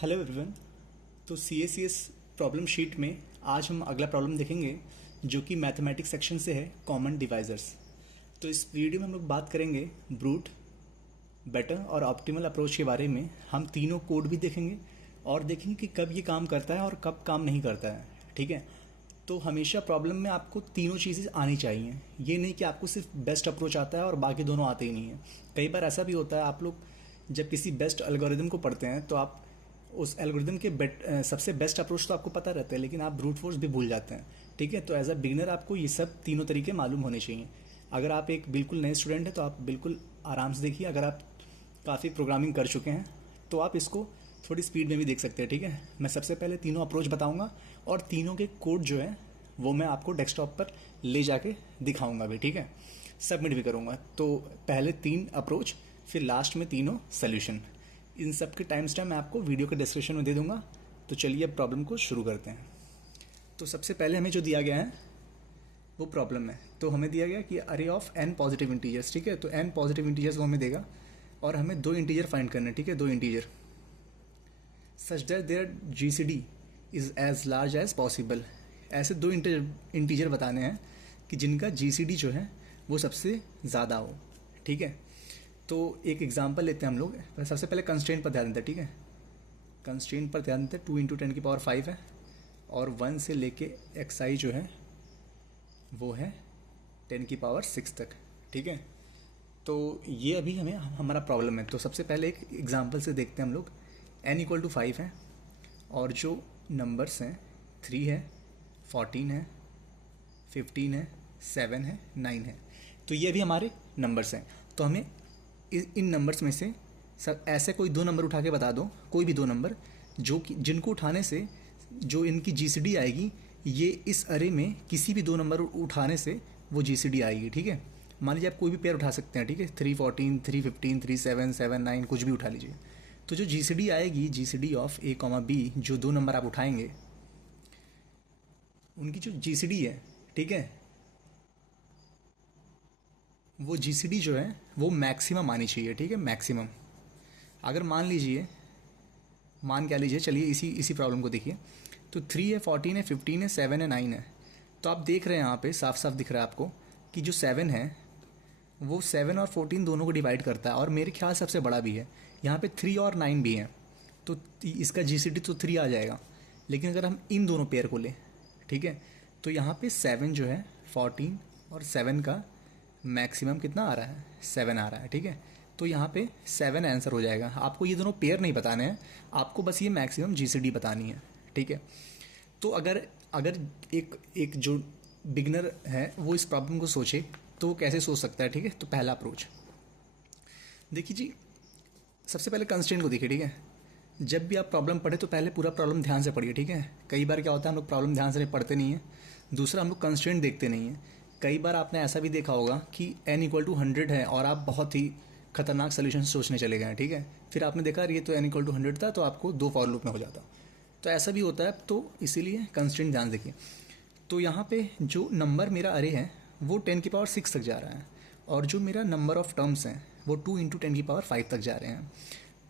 Hello everyone. तो C S problem sheet में आज हम अगला प्रॉब्लम देखेंगे जो कि मैथमेटिक्स सेक्शन से है, कॉमन डिवाइजर्स। तो इस वीडियो में हम लोग बात करेंगे ब्रूट, बेटर और ऑप्टिमल अप्रोच के बारे में। हम तीनों कोड भी देखेंगे और देखेंगे कि कब ये काम करता है और कब काम नहीं करता है। ठीक है, तो हमेशा प्रॉब्लम में आपको तीनों चीज़ें आनी चाहिए। ये नहीं कि आपको सिर्फ बेस्ट अप्रोच आता है और बाकी दोनों आते ही नहीं है। कई बार ऐसा भी होता है, आप लोग जब किसी बेस्ट एल्गोरिदम को पढ़ते हैं तो आप उस एल्गोरिदम के सबसे बेस्ट अप्रोच तो आपको पता रहता है, लेकिन आप ब्रूट फोर्स भी भूल जाते हैं। ठीक है, तो एज अ बिगिनर आपको ये सब तीनों तरीके मालूम होने चाहिए। अगर आप एक बिल्कुल नए स्टूडेंट हैं तो आप बिल्कुल आराम से देखिए। अगर आप काफ़ी प्रोग्रामिंग कर चुके हैं तो आप इसको थोड़ी स्पीड में भी देख सकते हैं। ठीक है, मैं सबसे पहले तीनों अप्रोच बताऊंगा और तीनों के कोड जो है वो मैं आपको डेस्कटॉप पर ले जाके दिखाऊंगा भी। ठीक है, सबमिट भी करूंगा। तो पहले 3 अप्रोच, फिर लास्ट में तीनों सोल्यूशन। इन सब के टाइम स्टैम्प मैं आपको वीडियो के डिस्क्रिप्शन में दे दूंगा। तो चलिए अब प्रॉब्लम को शुरू करते हैं। तो सबसे पहले हमें जो दिया गया है वो प्रॉब्लम है। तो हमें दिया गया कि अरे ऑफ n पॉजिटिव इंटीजर्स। ठीक है, तो n पॉजिटिव इंटीजर्स वो हमें देगा और हमें 2 इंटीजर फाइंड करने। ठीक है, 2 integer such that there GCD is as large as possible. ऐसे 2 इंटीजर बताने हैं कि जिनका GCD जो है वो सबसे ज़्यादा हो। ठीक है, तो एक एग्जांपल लेते हैं हम लोग। सबसे पहले कंस्ट्रेंट पर ध्यान देते हैं। ठीक है, कंस्ट्रेंट पर ध्यान देते हैं। 2 इंटू 10 की पावर 5 है और 1 से लेके xi जो है वो है 10 की पावर 6 तक। ठीक है, तो ये अभी हमें हमारा प्रॉब्लम है। तो सबसे पहले एक एग्जांपल से देखते हैं हम लोग। n इक्वल टू 5 है और जो नंबर्स हैं 3 है, 14 है, 15 है, 7 है, 9 है। तो ये भी हमारे नंबर्स हैं। तो हमें इन नंबर्स में से सब ऐसे कोई 2 नंबर उठा के बता दो, कोई भी 2 नंबर जो कि जिनको उठाने से जो इनकी GCD आएगी, ये इस अरे में किसी भी 2 नंबर उठाने से वो GCD आएगी। ठीक है, मान लीजिए आप कोई भी पेयर उठा सकते हैं। ठीक है, 314, 315, 37, 79 कुछ भी उठा लीजिए। तो जो GCD आएगी, GCD ऑफ A, B, जो 2 नंबर आप उठाएंगे उनकी जो GCD है, ठीक है, वो GCD जो है वो मैक्सिमम आनी चाहिए। ठीक है, मैक्सिमम। अगर मान लीजिए, मान क्या लीजिए, चलिए इसी प्रॉब्लम को देखिए। तो 3 है, 14 है, 15 है, 7 है, 9 है। तो आप देख रहे हैं यहाँ पे साफ साफ दिख रहा है आपको कि जो 7 है वो 7 और 14 दोनों को डिवाइड करता है और मेरे ख्याल सबसे बड़ा भी है। यहाँ पे 3 और 9 भी हैं, तो इसका GCD तो 3 आ जाएगा। लेकिन अगर हम इन दोनों पेयर को लें, ठीक है, तो यहाँ पे 7 जो है 14 और 7 का मैक्सिमम कितना आ रहा है, 7 आ रहा है। ठीक है, तो यहाँ पे 7 आंसर हो जाएगा। आपको ये दोनों पेयर नहीं बताने हैं, आपको बस ये मैक्सिमम GCD बतानी है। ठीक है, तो अगर अगर एक जो बिगनर है वो इस प्रॉब्लम को सोचे तो वो कैसे सोच सकता है। ठीक है, तो पहला अप्रोच देखिए जी। सबसे पहले कंस्ट्रेंट को देखिए। ठीक है, जब भी आप प्रॉब्लम पढ़े तो पहले पूरा प्रॉब्लम ध्यान से पढ़िए। ठीक है, कई बार क्या होता है हम लोग प्रॉब्लम ध्यान से पढ़ते नहीं है। दूसरा, हम लोग कंस्ट्रेंट देखते नहीं है। कई बार आपने ऐसा भी देखा होगा कि n इक्वल टू 100 है और आप बहुत ही खतरनाक सोल्यूशन सोचने चले गए हैं। ठीक है, फिर आपने देखा ये तो n इक्वल टू 100 था, तो आपको 2 फॉर लूप में हो जाता। तो ऐसा भी होता है, तो इसीलिए कंस्ट्रेंट ध्यान देखिए। तो यहाँ पे जो नंबर मेरा अरे है वो 10 की पावर 6 तक जा रहा है और जो मेरा नंबर ऑफ टर्म्स हैं वो 2 इंटू 10 की पावर 5 तक जा रहे हैं।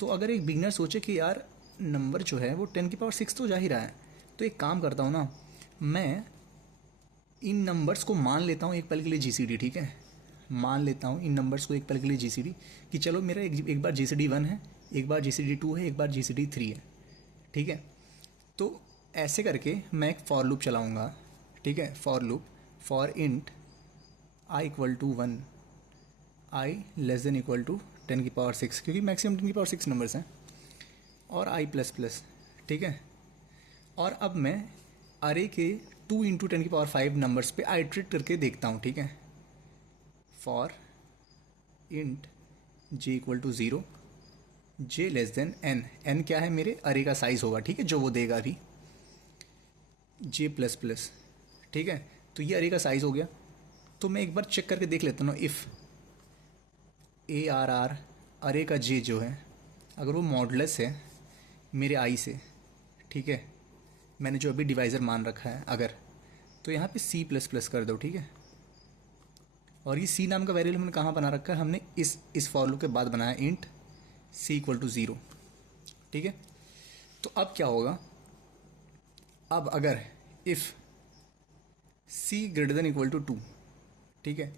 तो अगर एक बिगनर सोचे कि यार नंबर जो है वो 10 की पावर 6 तो जा ही रहा है, तो एक काम करता हूँ ना, मैं इन नंबर्स को मान लेता हूँ एक पल के लिए GCD। ठीक है, मान लेता हूँ इन नंबर्स को एक पल के लिए GCD कि चलो मेरा एक बार GCD 1 है, एक बार GCD 2 है, एक बार GCD 3 है। ठीक है, तो ऐसे करके मैं एक फॉर लूप चलाऊँगा। ठीक है, for loop for int i equal to 1, i less than equal to 10 की पावर 6, क्योंकि मैक्सिमम 10 की पावर 6 नंबर्स हैं, और i प्लस प्लस। ठीक है, और अब मैं अरे के 2 इंटू 10 की पावर 5 नंबर्स पे आइट्रेट करके देखता हूँ। ठीक है, for int j equal to 0, j less than n। n क्या है, मेरे अरे का साइज होगा। ठीक है, जो वो देगा अभी, j प्लस प्लस। ठीक है, तो ये अरे का साइज हो गया। तो मैं एक बार चेक करके देख लेता हूँ, इफ़ ARR अरे का j जो है अगर वो मॉडुलस है मेरे i से, ठीक है, मैंने जो अभी डिवाइज़र मान रखा है अगर, तो यहाँ पे c प्लस प्लस कर दो। ठीक है, और ये c नाम का वेरिएबल हमने कहाँ बना रखा है, हमने इस फॉर लूप के बाद बनाया इंट c इक्वल टू 0। ठीक है, तो अब क्या होगा, अब अगर if c greater than equal to 2, ठीक है,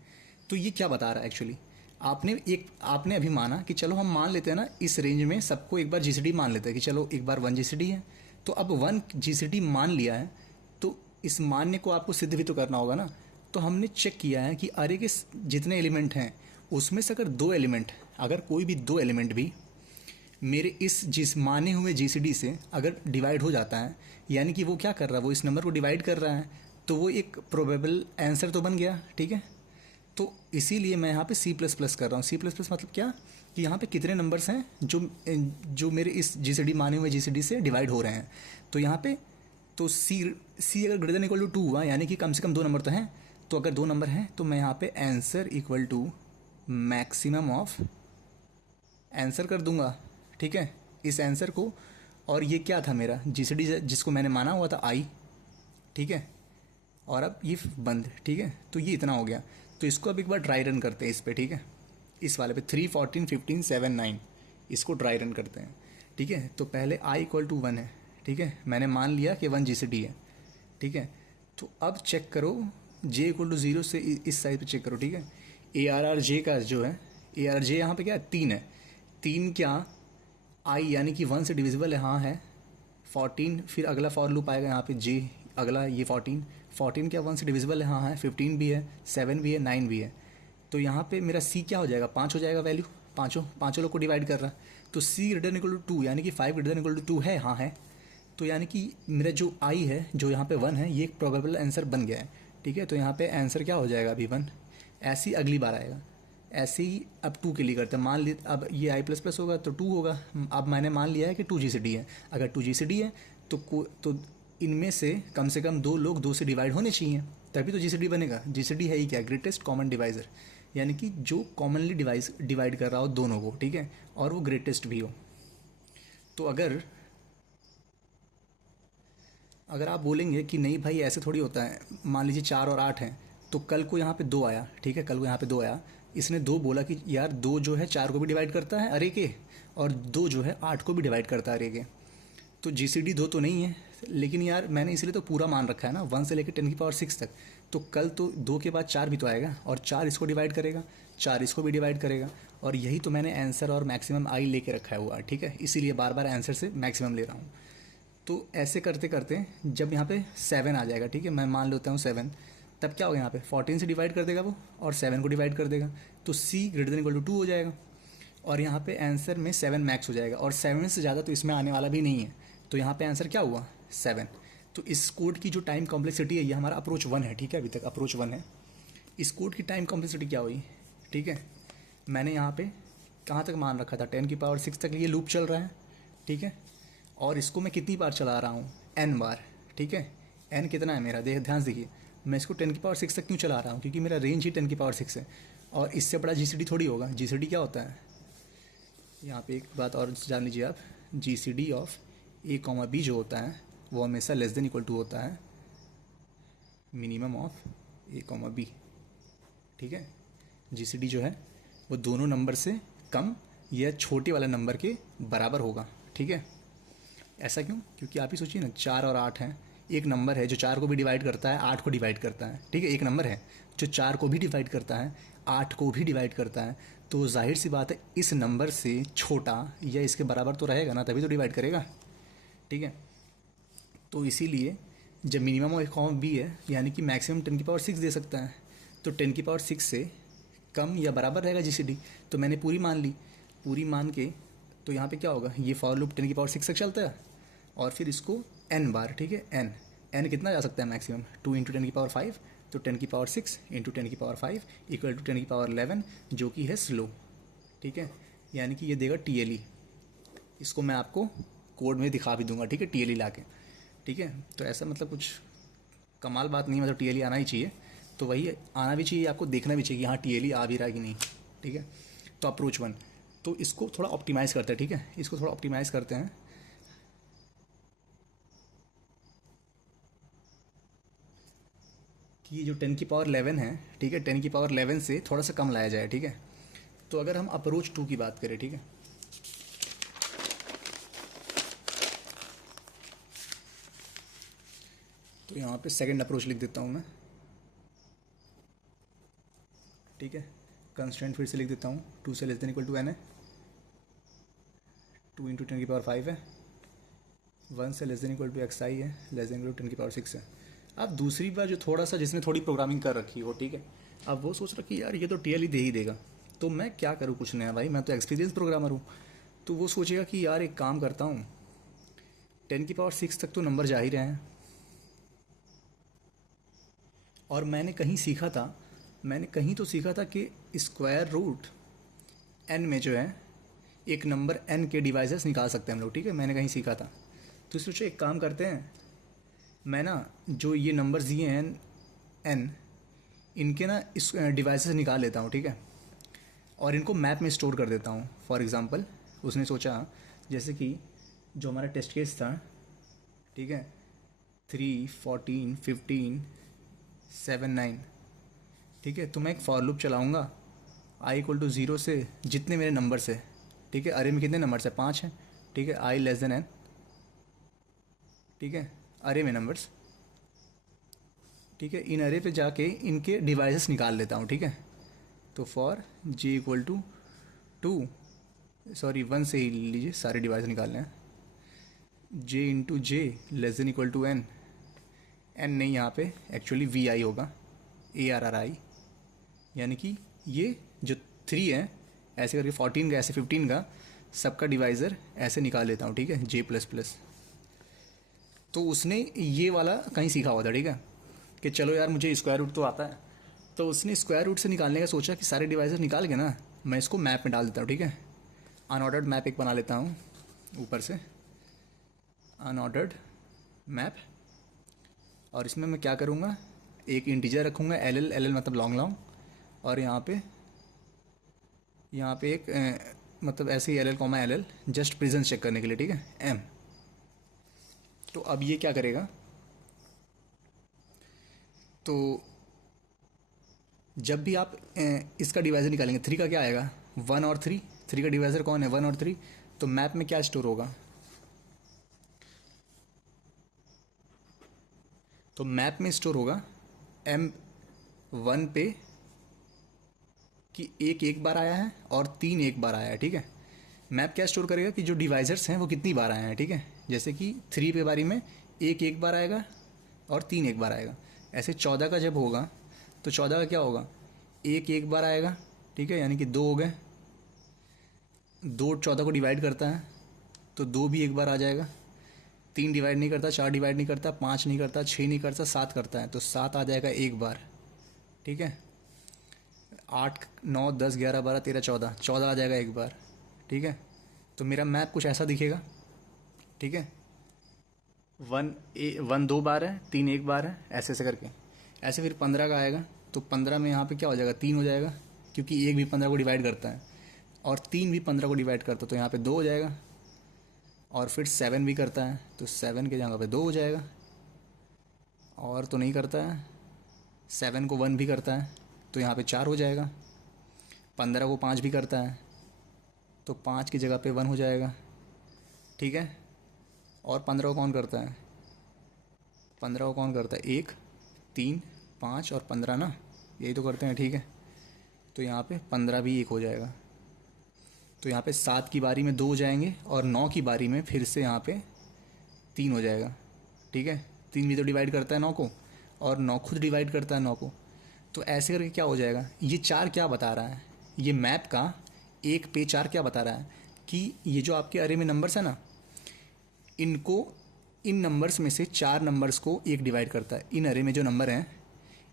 तो ये क्या बता रहा है एक्चुअली, आपने अभी माना कि चलो हम मान लेते हैं ना, इस रेंज में सबको एक बार जीसीडी मान लेते हैं कि चलो एक बार 1 जीसीडी है, तो अब 1 जीसीडी मान लिया है, तो इस मानने को आपको सिद्ध भी तो करना होगा ना। तो हमने चेक किया है कि अरे के जितने एलिमेंट हैं उसमें से अगर 2 एलिमेंट, अगर कोई भी 2 एलिमेंट भी मेरे इस जिस माने हुए जीसीडी से अगर डिवाइड हो जाता है, यानी कि वो क्या कर रहा है, वो इस नंबर को डिवाइड कर रहा है, तो वो एक प्रोबेबल आंसर तो बन गया, ठीक है। तो इसीलिए मैं यहाँ पे सी प्लस प्लस कर रहा हूँ। सी प्लस प्लस मतलब क्या, कि यहाँ पे कितने नंबर्स हैं जो मेरे इस जीसीडी माने हुए जीसीडी से डिवाइड हो रहे हैं। तो यहाँ पे तो सी अगर ग्रेटर देन इक्वल टू 2 हुआ, यानी कि कम से कम 2 नंबर तो हैं। तो अगर 2 नंबर हैं तो मैं यहाँ पे answer equal to maximum of answer कर दूंगा, ठीक है, इस आंसर को। और ये क्या था मेरा जीसीडी जिसको मैंने माना हुआ था आई, ठीक है, और अब ये बंद, ठीक है। तो ये इतना हो गया। तो इसको अब एक बार ड्राई रन करते हैं इस पे, ठीक है, इस वाले पे 3, 14, 15, 7, 9 इसको ड्राई रन करते हैं, ठीक है। तो पहले i इक्वल टू 1 है, ठीक है, मैंने मान लिया कि 1 जीसीडी है, ठीक है। तो अब चेक करो j इक्वल टू 0 से इस साइड पे चेक करो, ठीक है। ARRJ का जो है, ARRJ यहाँ पे क्या है, 3 है। 3 क्या i यानी कि 1 से डिविजिबल है, हाँ है। 14 फिर अगला फॉर लूप आएगा यहाँ पे j, अगला ये 14 क्या 1 से डिविजिबल है, हाँ है। 15 भी है, 7 भी है, 9 भी है। तो यहाँ पे मेरा c क्या हो जाएगा, 5 हो जाएगा वैल्यू, पाँचों लोग को डिवाइड कर रहा है। तो c greater than equal to 2 यानी कि 5 ग्रेटर देन इक्वल टू 2 है, हाँ है। तो यानी कि मेरा जो i है जो यहाँ पे 1 है, ये एक प्रोबेबल आंसर बन गया है, ठीक है। तो यहाँ पे आंसर क्या हो जाएगा अभी 1। ऐसे ही अगली बार आएगा, ऐसे ही अब 2 के लिए करते हैं। मान ली अब ये i प्लस प्लस होगा तो 2 होगा। अब मैंने मान लिया है कि 2 जीसीडी है। अगर 2 जीसीडी है तो इनमें से कम 2 लोग 2 से डिवाइड होने चाहिए, तभी तो जीसीडी बनेगा। जीसीडी है ही क्या, ग्रेटेस्ट कॉमन डिवाइज़र, यानी कि जो कॉमनली डिवाइड कर रहा हो दोनों को, ठीक है, और वो ग्रेटेस्ट भी हो। तो अगर आप बोलेंगे कि नहीं भाई ऐसे थोड़ी होता है, मान लीजिए 4 और 8 हैं, तो कल को यहाँ पे 2 आया, ठीक है, कल को यहाँ पे 2 आया, इसने 2 बोला कि यार 2 जो है 4 को भी डिवाइड करता है अरे के, और 2 जो है 8 को भी डिवाइड करता है अरे के। तो जीसीडी 2 तो नहीं है, लेकिन यार मैंने इसलिए तो पूरा मान रखा है ना, 1 से लेकर 10⁻6 तक। तो कल तो 2 के बाद 4 भी तो आएगा, और 4 इसको डिवाइड करेगा, 4 इसको भी डिवाइड करेगा, और यही तो मैंने आंसर और मैक्सिमम आई लेके रखा हुआ है, ठीक है। इसीलिए बार बार आंसर से मैक्सिमम ले रहा हूँ। तो ऐसे करते करते जब यहाँ पे 7 आ जाएगा, ठीक है, मैं मान लेता हूँ 7, तब क्या होगा, यहाँ पे 14 से डिवाइड कर देगा वो, और 7 को डिवाइड कर देगा, तो c greater than equal to 2 हो जाएगा। और यहाँ पे आंसर में 7 मैक्स हो जाएगा, और 7 से ज़्यादा तो इसमें आने वाला भी नहीं है। तो यहाँ पे आंसर क्या हुआ, 7। तो इस कोड की जो टाइम कॉम्प्लेक्सिटी है, ये हमारा अप्रोच 1 है, ठीक है, अभी तक अप्रोच 1 है। इस कोड की टाइम कॉम्प्लेक्सिटी क्या हुई, ठीक है, मैंने यहाँ पे कहाँ तक मान रखा था, 10⁻6 तक ये लूप चल रहा है, ठीक है। और इसको मैं कितनी बार चला रहा हूँ, n बार, ठीक है। n कितना है मेरा, ध्यान से देखिए, मैं इसको 10⁻6 तक क्यों चला रहा हूँ, क्योंकि मेरा रेंज ही 10⁻6 है, और इससे बड़ा जीसीडी थोड़ी होगा। जीसीडी क्या होता है, यहाँ पे एक बात और जान लीजिए आप, जीसीडी ऑफ a, b जो होता है वो हमेशा लेस देन इक्वल टू होता है मिनिमम ऑफ a, b, ठीक है। जीसीडी जो है वो दोनों नंबर से कम या छोटे वाले नंबर के बराबर होगा, ठीक है। ऐसा क्यों, क्योंकि आप ही सोचिए ना, 4 और 8 हैं, एक नंबर है जो 4 को भी डिवाइड करता है, 8 को डिवाइड करता है, ठीक है। एक नंबर है जो 4 को भी डिवाइड करता है, 8 को भी डिवाइड करता है, तो जाहिर सी बात है इस नंबर से छोटा या इसके बराबर तो रहेगा ना, तभी तो डिवाइड करेगा, ठीक है। तो इसीलिए जब मिनिमम ऑफ a, b है, यानी कि मैक्सिमम 10⁻6 दे सकता है, तो 10⁻6 से कम या बराबर रहेगा जीसीडी। तो मैंने पूरी मान ली, पूरी मान के तो यहाँ पे क्या होगा, ये फॉर लूप 10⁻6 तक चलता है, और फिर इसको n बार, ठीक है, n कितना जा सकता है मैक्सिमम, 2 × 10⁻5, तो 10⁻6 × 10⁻5 इक्वल टू 10⁻11, जो कि है स्लो, ठीक है, यानी कि ये देगा TLE। इसको मैं आपको कोड में दिखा भी दूंगा, ठीक है, TLE ला के, ठीक है। तो ऐसा मतलब कुछ कमाल बात नहीं है, मतलब TLE आना ही चाहिए, तो वही आना भी चाहिए, आपको देखना भी चाहिए कि हाँ TLE आ भी रहा है कि नहीं, ठीक है। तो अप्रोच 1, तो इसको थोड़ा ऑप्टिमाइज़ करते हैं, ठीक है, इसको थोड़ा ऑप्टिमाइज़ करते हैं कि ये जो 10⁻11 है, ठीक है, 10⁻11 से थोड़ा सा कम लाया जाए, ठीक है। तो अगर हम अप्रोच 2 की बात करें, ठीक है, तो यहाँ पे सेकंड अप्रोच लिख देता हूँ मैं, ठीक है। कंस्ट्रेंट फिर से लिख देता हूँ, 2 से less than equal to n है, 2 इंटू 10 की पावर 5 है, 1 से less than equal to x i है, लेस देन इक्वल टू 10 की पावर 6 है। अब दूसरी बार जो थोड़ा सा जिसने थोड़ी प्रोग्रामिंग कर रखी हो, ठीक है, अब वो सोच रहा कि यार ये तो टीएल ही दे ही देगा, तो मैं क्या करूँ कुछ नया, भाई मैं तो एक्सपीरियंस प्रोग्रामर हूँ। तो वो सोचेगा कि यार एक काम करता हूँ, 10 की पावर 6 तक तो नंबर जा ही रहे हैं, और मैंने कहीं सीखा था, मैंने कहीं तो सीखा था कि स्क्वायर रूट n में जो है एक नंबर n के डिवाइजर्स निकाल सकते हैं हम लोग, ठीक है, मैंने कहीं सीखा था। तो सोचो एक काम करते हैं, मैं ना जो ये नंबर्स दिए हैं n, इनके ना इस डिवाइसेस निकाल लेता हूँ, ठीक है, और इनको मैप में स्टोर कर देता हूँ। फॉर एग्ज़ाम्पल उसने सोचा जैसे कि जो हमारा टेस्ट केस था, ठीक है, 3, 14, 15, 7, 9, ठीक है, तो मैं एक फॉर लूप चलाऊँगा i इक्वल टू 0 से जितने मेरे नंबर्स है, ठीक है, अरे में कितने नंबर्स है, 5 हैं, ठीक है, i लेस देन n, ठीक है, अरे में नंबर्स, ठीक है, इन अरे पे जाके इनके डिवाइसेस निकाल लेता हूँ, ठीक है। तो फॉर j इक्वल टू 1 से ही लीजिए, सारे डिवाइस निकालने हैं, j into j less than equal to n, n नहीं यहाँ पे एक्चुअली वी आई होगा, ARRI, यानी कि ये जो 3 है ऐसे करके 14 का ऐसे 15 का सबका डिवाइज़र ऐसे निकाल लेता हूँ, ठीक है, J++। तो उसने ये वाला कहीं सीखा हुआ था, ठीक है, कि चलो यार मुझे स्क्वायर रूट तो आता है, तो उसने स्क्वायर रूट से निकालने का सोचा कि सारे डिवाइज़र निकाल के ना मैं इसको मैप में डाल देता हूँ, ठीक है। अनऑर्डर्ड मैप एक बना लेता हूँ ऊपर से, अनऑर्डर्ड मैप, और इसमें मैं क्या करूँगा, एक इंटीजर रखूँगा LL मतलब लॉन्ग लॉन्ग, और यहाँ पे एक मतलब ऐसे ही LL comma LL just presence check करने के लिए, ठीक है, M। तो अब ये क्या करेगा, तो जब भी आप इसका डिवाइज़र निकालेंगे, 3 का क्या आएगा, 1 और 3, 3 का डिवाइज़र कौन है, 1 और 3, तो मैप में क्या स्टोर होगा, तो मैप में स्टोर होगा M1 पे कि एक बार आया है और 3 एक बार आया है, ठीक है। मैप क्या स्टोर करेगा कि जो डिवाइजर्स हैं वो कितनी बार आए हैं, ठीक है, जैसे कि 3 पे बारी में एक बार आएगा और 3 एक बार आएगा। ऐसे 14 का जब होगा तो 14 का क्या होगा, एक बार आएगा, ठीक है, यानी कि 2 हो गए, 2 14 को डिवाइड करता है तो 2 भी एक बार आ जाएगा, 3 डिवाइड नहीं करता, 4 डिवाइड नहीं करता, 5 नहीं करता, 6 नहीं करता, 7 करता है, तो 7 आ जाएगा एक बार, ठीक है। 8, 9, 10, 11, 12, 13, 14 आ जाएगा एक बार, ठीक है। तो मेरा मैप कुछ ऐसा दिखेगा, ठीक है, 1 2 बार है, 3 एक बार है, ऐसे ऐसे करके। ऐसे फिर 15 का आएगा तो 15 में यहाँ पे क्या हो जाएगा, 3 हो जाएगा, क्योंकि 1 भी 15 को डिवाइड करता है और 3 भी 15 को डिवाइड करता है, तो यहाँ पे 2 हो जाएगा। और फिर 7 भी करता है तो 7 के जगह पे 2 हो जाएगा, और तो नहीं करता है, 7 को 1 भी करता है तो यहाँ पे 4 हो जाएगा, 15 को 5 भी करता है तो 5 की जगह पे 1 हो जाएगा, ठीक है। और 15 को कौन करता है, 15 को कौन करता है, 1, 3, 5 और 15 ना, यही तो करते हैं, ठीक है। तो यहाँ पे 15 भी 1 हो जाएगा, तो यहाँ पे 7 की बारी में 2 हो जाएंगे और 9 की बारी में फिर से यहाँ पे 3 हो जाएगा, ठीक है। 3 भी तो डिवाइड करता है 9 को और 9 खुद डिवाइड करता है 9 को, तो ऐसे करके क्या हो जाएगा, ये 4 क्या बता रहा है, ये मैप का 1 पे 4 क्या बता रहा है कि ये जो आपके अरे में नंबर्स है ना, इनको इन नंबर्स में से 4 नंबर्स को 1 डिवाइड करता है। इन अरे में जो नंबर हैं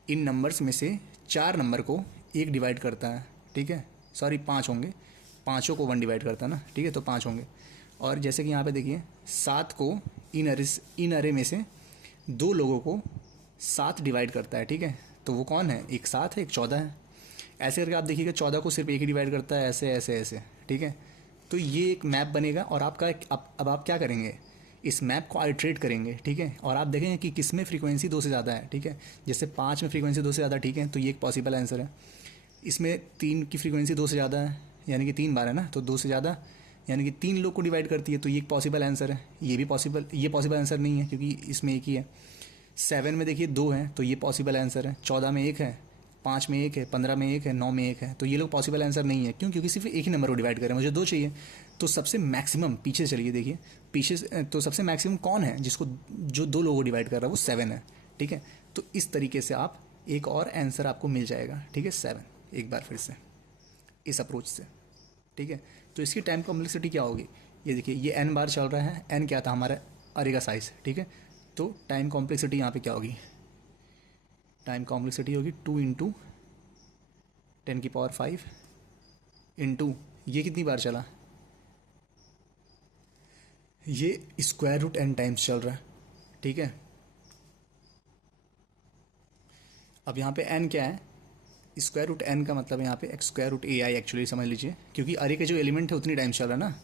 इन नंबर्स में से 4 नंबर को 1 डिवाइड करता है, ठीक है, सॉरी 5 होंगे, पाँचों को 1 डिवाइड करता है ना, ठीक है, तो 5 होंगे। और जैसे कि यहाँ पे देखिए 7 को इन अरे में से 2 लोगों को 7 डिवाइड करता है, ठीक है, तो वो कौन है, एक 7 है, एक 14 है। ऐसे करके आप देखिएगा 14 को सिर्फ 1 ही डिवाइड करता है, ऐसे ऐसे ऐसे, ठीक है। तो ये एक मैप बनेगा और आपका अब आप क्या करेंगे, इस मैप को आइट्रेट करेंगे, ठीक है, और आप देखेंगे कि किस में फ्रीक्वेंसी 2 से ज़्यादा है, ठीक है। जैसे 5 में फ्रीक्वेंसी 2 से ज़्यादा, ठीक है, तो ये एक पॉसिबल आंसर है। इसमें 3 की फ्रीक्वेंसी 2 से ज़्यादा है, यानी कि 3 बार है ना, तो 2 से ज़्यादा यानी कि 3 लोग को डिवाइड करती है, तो ये एक पॉसिबल आंसर है। ये पॉसिबल आंसर नहीं है क्योंकि इसमें एक ही है। 7 में देखिए 2 हैं तो ये पॉसिबल आंसर है, 14 में 1 है, 5 में 1 है, 15 में 1 है, 9 में 1 है, तो ये लोग पॉसिबल आंसर नहीं है। क्यों? क्योंकि सिर्फ एक ही नंबर को डिवाइड करें, मुझे 2 चाहिए। तो सबसे मैक्सिमम पीछे चलिए देखिए, पीछे तो सबसे मैक्सिमम कौन है जिसको जो 2 लोगों को डिवाइड कर रहा है, वो 7 है। ठीक है, तो इस तरीके से आप एक और आंसर आपको मिल जाएगा। ठीक है, 7 एक बार फिर से इस अप्रोच से। ठीक है, तो इसकी टाइम कॉम्प्लेक्सिटी क्या होगी? ये देखिए, ये n बार चल रहा है, n क्या था हमारा अरे का साइज। ठीक है, तो टाइम कॉम्प्लेक्सिटी यहाँ पे क्या होगी? टाइम कॉम्प्लेक्सिटी होगी 2 इंटू 10⁵ इंटू ये कितनी बार चला? ये स्क्वायर रूट n टाइम्स चल रहा है। ठीक है, अब यहाँ पे n क्या है? स्क्वायर रूट n का मतलब यहाँ पे x square root AI actually समझ लीजिए, क्योंकि अरे के जो एलिमेंट है उतनी टाइम चल रहा है ना,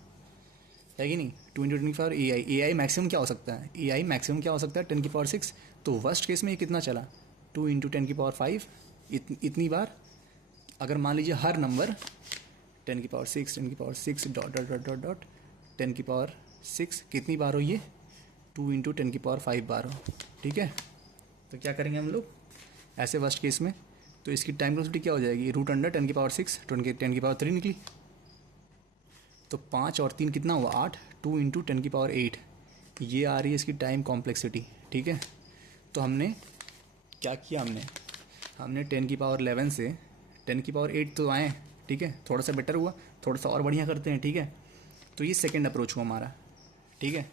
है कि नहीं? 2 इंटू 10⁻⁴ AI मैक्सिमम क्या हो सकता है? AI मैक्सिमम क्या हो सकता है? 10⁶। तो वर्स्ट केस में ये कितना चला? 2 इंटू 10⁵ इतनी बार। अगर मान लीजिए हर number 10⁶ dot dot dot dot dot 10⁶ कितनी बार हो? ये 2 इंटू 10⁵ बार हो। ठीक है, तो क्या करेंगे हम लोग ऐसे वर्स्ट केस में? तो इसकी टाइम वेलोसिटी क्या हो जाएगी? रूट अंडर 10⁶ 10⁻³ निकली, तो 5 और 3 कितना हुआ? 8। 2 इंटू 10⁸ ये आ रही है इसकी टाइम कॉम्प्लेक्सिटी। ठीक है, तो हमने क्या किया? हमने 10⁻11 से 10⁸ तो आए। ठीक है, थोड़ा सा बेटर हुआ, थोड़ा सा और बढ़िया करते हैं। ठीक है, तो ये सेकेंड अप्रोच हुआ हमारा। ठीक है,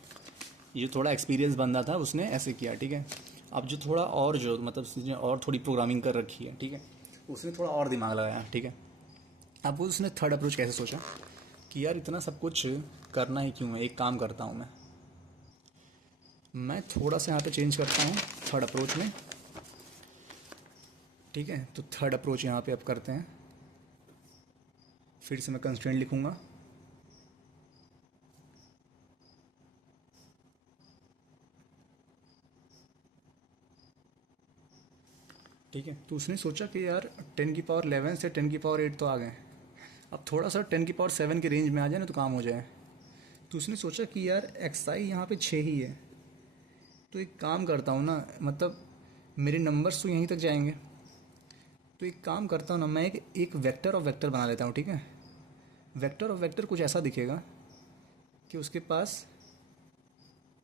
ये थोड़ा एक्सपीरियंस बंदा था, उसने ऐसे किया। ठीक है, अब जो थोड़ा और जो मतलब उसने और थोड़ी प्रोग्रामिंग कर रखी है, ठीक है, उसने थोड़ा और दिमाग लगाया। ठीक है, अब वो उसने थर्ड अप्रोच कैसे सोचा कि यार इतना सब कुछ करना ही क्यों है, एक काम करता हूँ मैं थोड़ा सा यहाँ पे चेंज करता हूँ थर्ड अप्रोच में। ठीक है, तो थर्ड अप्रोच यहाँ पे अब करते हैं, फिर से मैं कंस्ट्रेंट लिखूँगा। ठीक है, तो उसने सोचा कि यार 10⁻11 से 10⁸ तो आ गए, अब थोड़ा सा 10⁻7 के रेंज में आ जाए ना तो काम हो जाए। तो उसने सोचा कि यार xi यहाँ पे 6 ही है, तो एक काम करता हूँ ना, मतलब मेरे नंबर्स तो यहीं तक जाएंगे, तो एक काम करता हूँ ना, मैं एक वेक्टर ऑफ वेक्टर बना लेता हूँ। ठीक है, वेक्टर ऑफ वेक्टर कुछ ऐसा दिखेगा कि उसके पास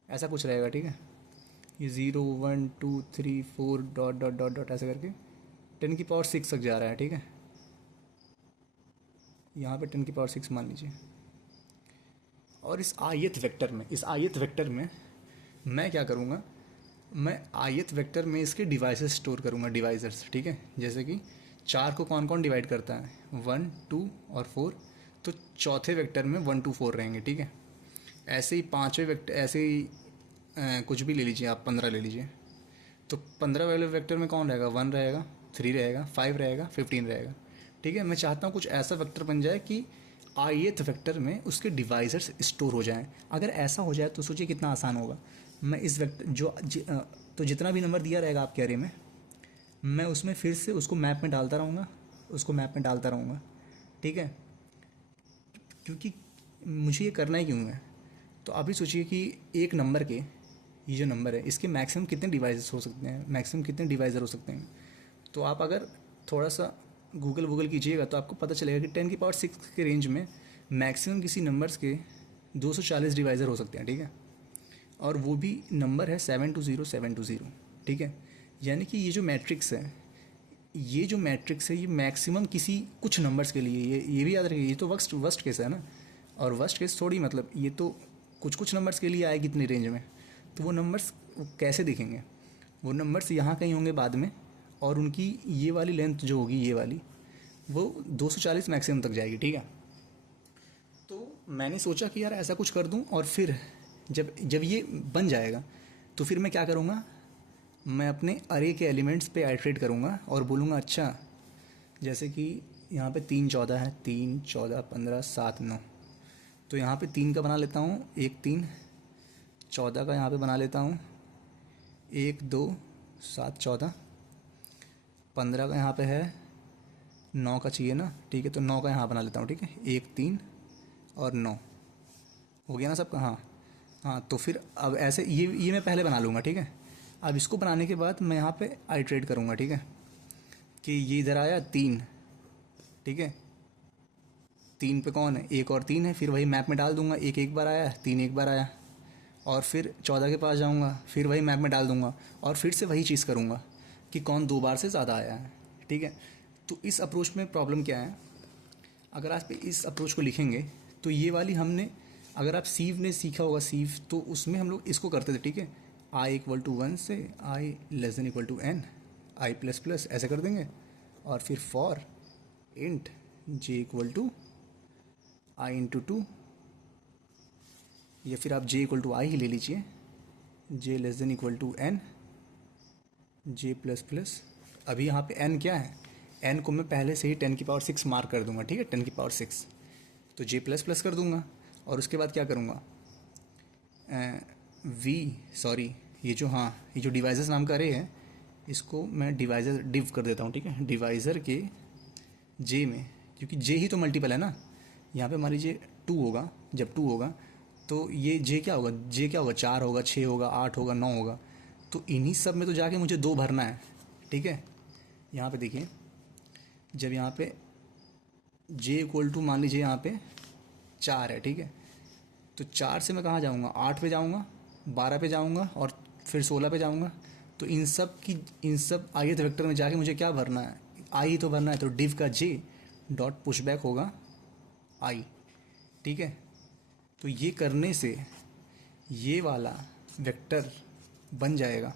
ऐसा कुछ रहेगा। ठीक है, ये 0 1 2 3 4 डॉट डॉट डॉट डॉट ऐसे करके 10⁶ तक जा रहा है। ठीक है, यहाँ पे 10⁶ मान लीजिए। और इस आयत वेक्टर में मैं क्या करूँगा? मैं आयत वेक्टर में इसके डिवाइसेस स्टोर करूँगा, डिवाइजर्स। ठीक है, जैसे कि 4 को कौन कौन डिवाइड करता है? 1 2 और 4, तो चौथे वेक्टर में 1 2 4 रहेंगे। ठीक है, ऐसे ही पाँचवें वेक्टर, ऐसे ही कुछ भी ले लीजिए आप, 15 ले लीजिए, तो 15 वाले वेक्टर में कौन रहेगा? 1 रहेगा, 3 रहेगा, 5 रहेगा, 15 रहेगा। ठीक है, मैं चाहता हूँ कुछ ऐसा वेक्टर बन जाए कि ith वेक्टर में उसके डिवाइजर्स स्टोर हो जाएं। अगर ऐसा हो जाए तो सोचिए कितना आसान होगा। मैं इस वेक्टर तो जितना भी नंबर दिया रहेगा आपके अरे में, मैं उसमें फिर से उसको मैप में डालता रहूँगा। ठीक है, क्योंकि मुझे ये करना ही क्यों है? तो अभी सोचिए कि एक नंबर के, ये जो नंबर है इसके मैक्सिमम कितने डिवाइसेस हो सकते हैं, मैक्सिमम कितने डिवाइज़र हो सकते हैं? तो आप अगर थोड़ा सा गूगल कीजिएगा तो आपको पता चलेगा कि 10⁶ के रेंज में मैक्सिमम किसी नंबर्स के 240 डिवाइज़र हो सकते हैं। ठीक है, और वो भी नंबर है 720 ठीक है, यानी कि ये जो मैट्रिक्स है ये मैक्सिमम किसी कुछ नंबर्स के लिए, ये भी याद रखिए, ये तो वर्स्ट केस है ना, और वर्स्ट केस थोड़ी, मतलब ये तो कुछ नंबर्स के लिए आएगी इतनी रेंज में। तो वो नंबर्स कैसे दिखेंगे? वो नंबर्स यहाँ कहीं होंगे बाद में, और उनकी ये वाली लेंथ जो होगी, ये वाली, वो 240 मैक्सिमम तक जाएगी। ठीक है, तो मैंने सोचा कि यार ऐसा कुछ कर दूं, और फिर जब ये बन जाएगा तो फिर मैं क्या करूँगा? मैं अपने अरे के एलिमेंट्स पे आइट्रेट करूँगा और बोलूँगा अच्छा, जैसे कि यहाँ पे 3 14 है, 3 14 15 7 9, तो यहाँ पे 3 का बना लेता हूँ, 1 3, 14 का यहाँ पे बना लेता हूँ, 1 2 7 14, 15 का यहाँ पे है, 9 का चाहिए ना, ठीक है, तो 9 का यहाँ बना लेता हूँ। ठीक है, 1 3 और 9 हो गया ना सबका? हाँ हाँ, तो फिर अब ऐसे ये मैं पहले बना लूँगा। ठीक है, अब इसको बनाने के बाद मैं यहाँ पे आइट्रेट करूँगा, ठीक है, कि ये इधर आया 3, ठीक है, 3 पे कौन है, 1 और 3 है, फिर वही मैप में डाल दूंगा, 1 एक बार आया, 3 एक बार आया, और फिर 14 के पास जाऊंगा, फिर वही मैप में डाल दूंगा और फिर से वही चीज़ करूंगा कि कौन 2 बार से ज़्यादा आया है, ठीक है। तो इस अप्रोच में प्रॉब्लम क्या है, अगर आप इस अप्रोच को लिखेंगे तो ये वाली हमने, अगर आप सीव ने सीखा होगा सीव, तो उसमें हम लोग इसको करते थे, ठीक है, i=1 से i<=n, i++ ऐसे कर देंगे, और फिर फॉर इंट j=i×2, या फिर आप j=i ही ले लीजिए, j<=n, j++। अभी यहाँ पे n क्या है, n को मैं पहले से ही 10⁶ मार्क कर दूंगा, ठीक है, 10⁶, तो j++ कर दूंगा, और उसके बाद क्या करूँगा, ये जो डिवाइजर्स नाम का अरे है, इसको मैं डिवाइजर डिव कर देता हूँ, ठीक है, डिवाइज़र के j में, क्योंकि j ही तो मल्टीपल है ना, यहाँ पे मान लीजिए 2 होगा, जब 2 होगा तो ये j क्या होगा, 4 होगा, 6 होगा, 8 होगा, 9 होगा, तो इन्हीं सब में तो जाके मुझे 2 भरना है, ठीक है। यहाँ पे देखिए, जब यहाँ पे j मान लीजिए यहाँ पे 4 है, ठीक है, तो 4 से मैं कहाँ जाऊँगा, 8 पे जाऊँगा, 12 पे जाऊँगा और फिर 16 पे जाऊँगा, तो इन सब ith वेक्टर में जाके मुझे क्या भरना है, आई तो भरना है, तो डिव का j डॉट पुशबैक होगा आई, ठीक है। तो ये करने से ये वाला वेक्टर बन जाएगा,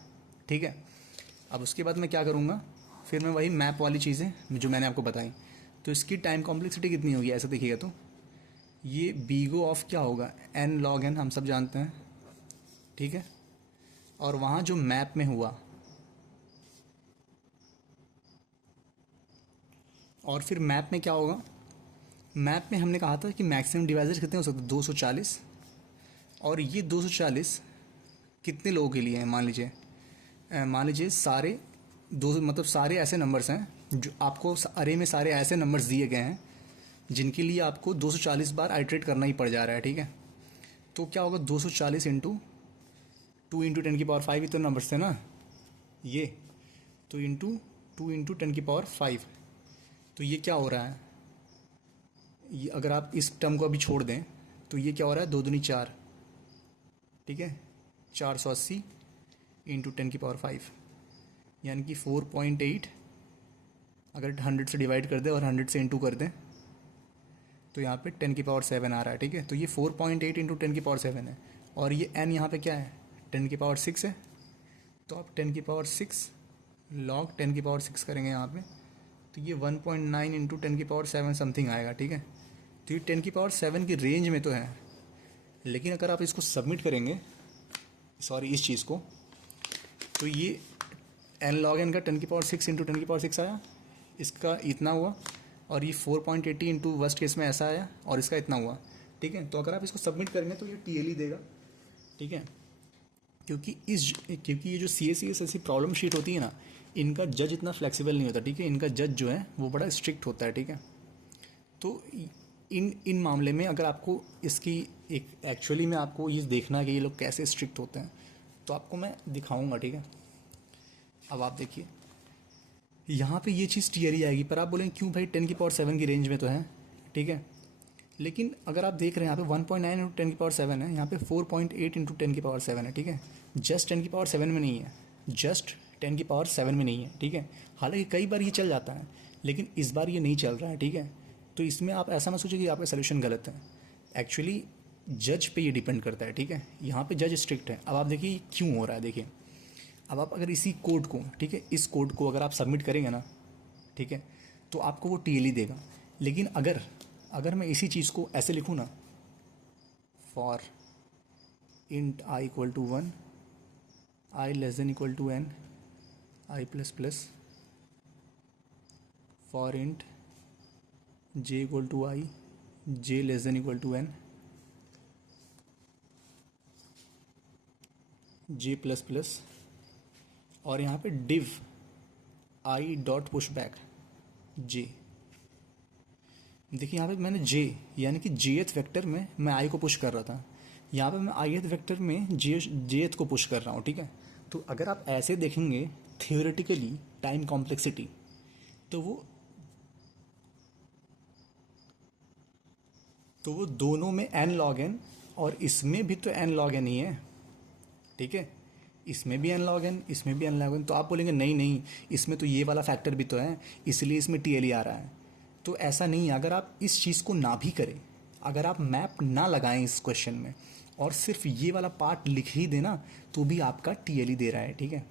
ठीक है। अब उसके बाद मैं क्या करूँगा, फिर मैं वही मैप वाली चीज़ें जो मैंने आपको बताई, तो इसकी टाइम कॉम्प्लेक्सिटी कितनी होगी, ऐसा देखिएगा तो ये बीगो ऑफ क्या होगा, n log n, हम सब जानते हैं, ठीक है। और वहाँ जो मैप में हुआ, और फिर मैप में क्या होगा, मैप में हमने कहा था कि मैक्सिमम डिवाइजर कितने हो सकते, 240, और ये 240 कितने लोगों के लिए हैं, मान लीजिए सारे मतलब सारे ऐसे नंबर्स हैं जो आपको अरे में, सारे ऐसे नंबर्स दिए गए हैं जिनके लिए आपको 240 बार आइट्रेट करना ही पड़ जा रहा है, ठीक है। तो क्या होगा, 240 इंटू 2 × 10⁵ इतने नंबर्स थे ना ये, तो इंटू 2 × 10⁵, तो ये क्या हो रहा है, ये अगर आप इस टर्म को अभी छोड़ दें तो ये क्या हो रहा है, 2 दूनी 4, ठीक है, 480 इंटू 10⁵, यानी कि 4.8, अगर 100 से डिवाइड कर दें और 100 से इंटू कर दें तो यहाँ पे 10⁷ आ रहा है, ठीक है। तो ये 4.8 इंटू 10⁷ है, और ये n यहाँ पे क्या है, 10⁶ है, तो आप 10⁶ log 10⁶ करेंगे यहाँ पे, तो ये 1.9 इंटू 10⁷ समथिंग आएगा, ठीक है। तो ये 10⁷ की रेंज में तो है, लेकिन अगर आप इसको सबमिट करेंगे, इस चीज़ को, तो ये n log n का 10⁶ इंटू 10⁶ आया, इसका इतना हुआ, और ये 4.80 इंटू वर्स्ट केस में ऐसा आया, और इसका इतना हुआ, ठीक है। तो अगर आप इसको सबमिट करेंगे तो ये TLE देगा, ठीक है, क्योंकि ये जो CACS ऐसी प्रॉब्लम शीट होती है ना, इनका जज इतना फ्लेक्सिबल नहीं होता, ठीक है, इनका जज जो है वो बड़ा स्ट्रिक्ट होता है, ठीक है। तो इन मामले में अगर आपको इसकी एक एक्चुअली में आपको ये देखना है कि ये लोग कैसे स्ट्रिक्ट होते हैं, तो आपको मैं दिखाऊंगा, ठीक है। अब आप देखिए, यहाँ पे ये चीज़ TLE आएगी, पर आप बोलेंगे क्यों भाई, 10⁷ की रेंज में तो है, ठीक है। लेकिन अगर आप देख रहे हैं यहाँ पे 1.9 इंटू 10⁷ है, यहाँ पे 4.8 इंटू 10⁷ है, ठीक है। जस्ट 10⁷ में नहीं है, जस्ट 10⁷ में नहीं है, ठीक है। हालांकि कई बार ये चल जाता है, लेकिन इस बार ये नहीं चल रहा है, ठीक है। तो इसमें आप ऐसा ना सोचिए कि आपका सोल्यूशन गलत है, एक्चुअली जज पे ये डिपेंड करता है, ठीक है। यहाँ पे जज स्ट्रिक्ट है। अब आप देखिए क्यों हो रहा है, देखिए अब आप अगर इसी कोड को, ठीक है, इस कोड को अगर आप सबमिट करेंगे ना, ठीक है, तो आपको वो TLE देगा। लेकिन अगर मैं इसी चीज़ को ऐसे लिखूँ ना, for int i=1, i<=n, i++, for int j=i, j<=n, j++, और यहाँ पे div i dot pushback j। देखिए यहाँ पे मैंने j यानी कि jth वेक्टर में मैं i को पुश कर रहा था, यहाँ पे मैं ith वेक्टर में jth को पुश कर रहा हूँ, ठीक है। तो अगर आप ऐसे देखेंगे थियोरेटिकली टाइम कॉम्प्लेक्सिटी, तो वो दोनों में एन लॉग एन, और इसमें भी तो एन लॉग एन ही है, ठीक है। इसमें भी एन लॉग एन, इसमें भी एन लॉग एन। तो आप बोलेंगे नहीं नहीं, इसमें तो ये वाला फैक्टर भी तो है, इसलिए इसमें टीएलई आ रहा है। तो ऐसा नहीं है। अगर आप इस चीज़ को ना भी करें, अगर आप मैप ना लगाएं इस क्वेश्चन में और सिर्फ ये वाला पार्ट लिख ही देना, तो भी आपका टीएलई दे रहा है, ठीक है।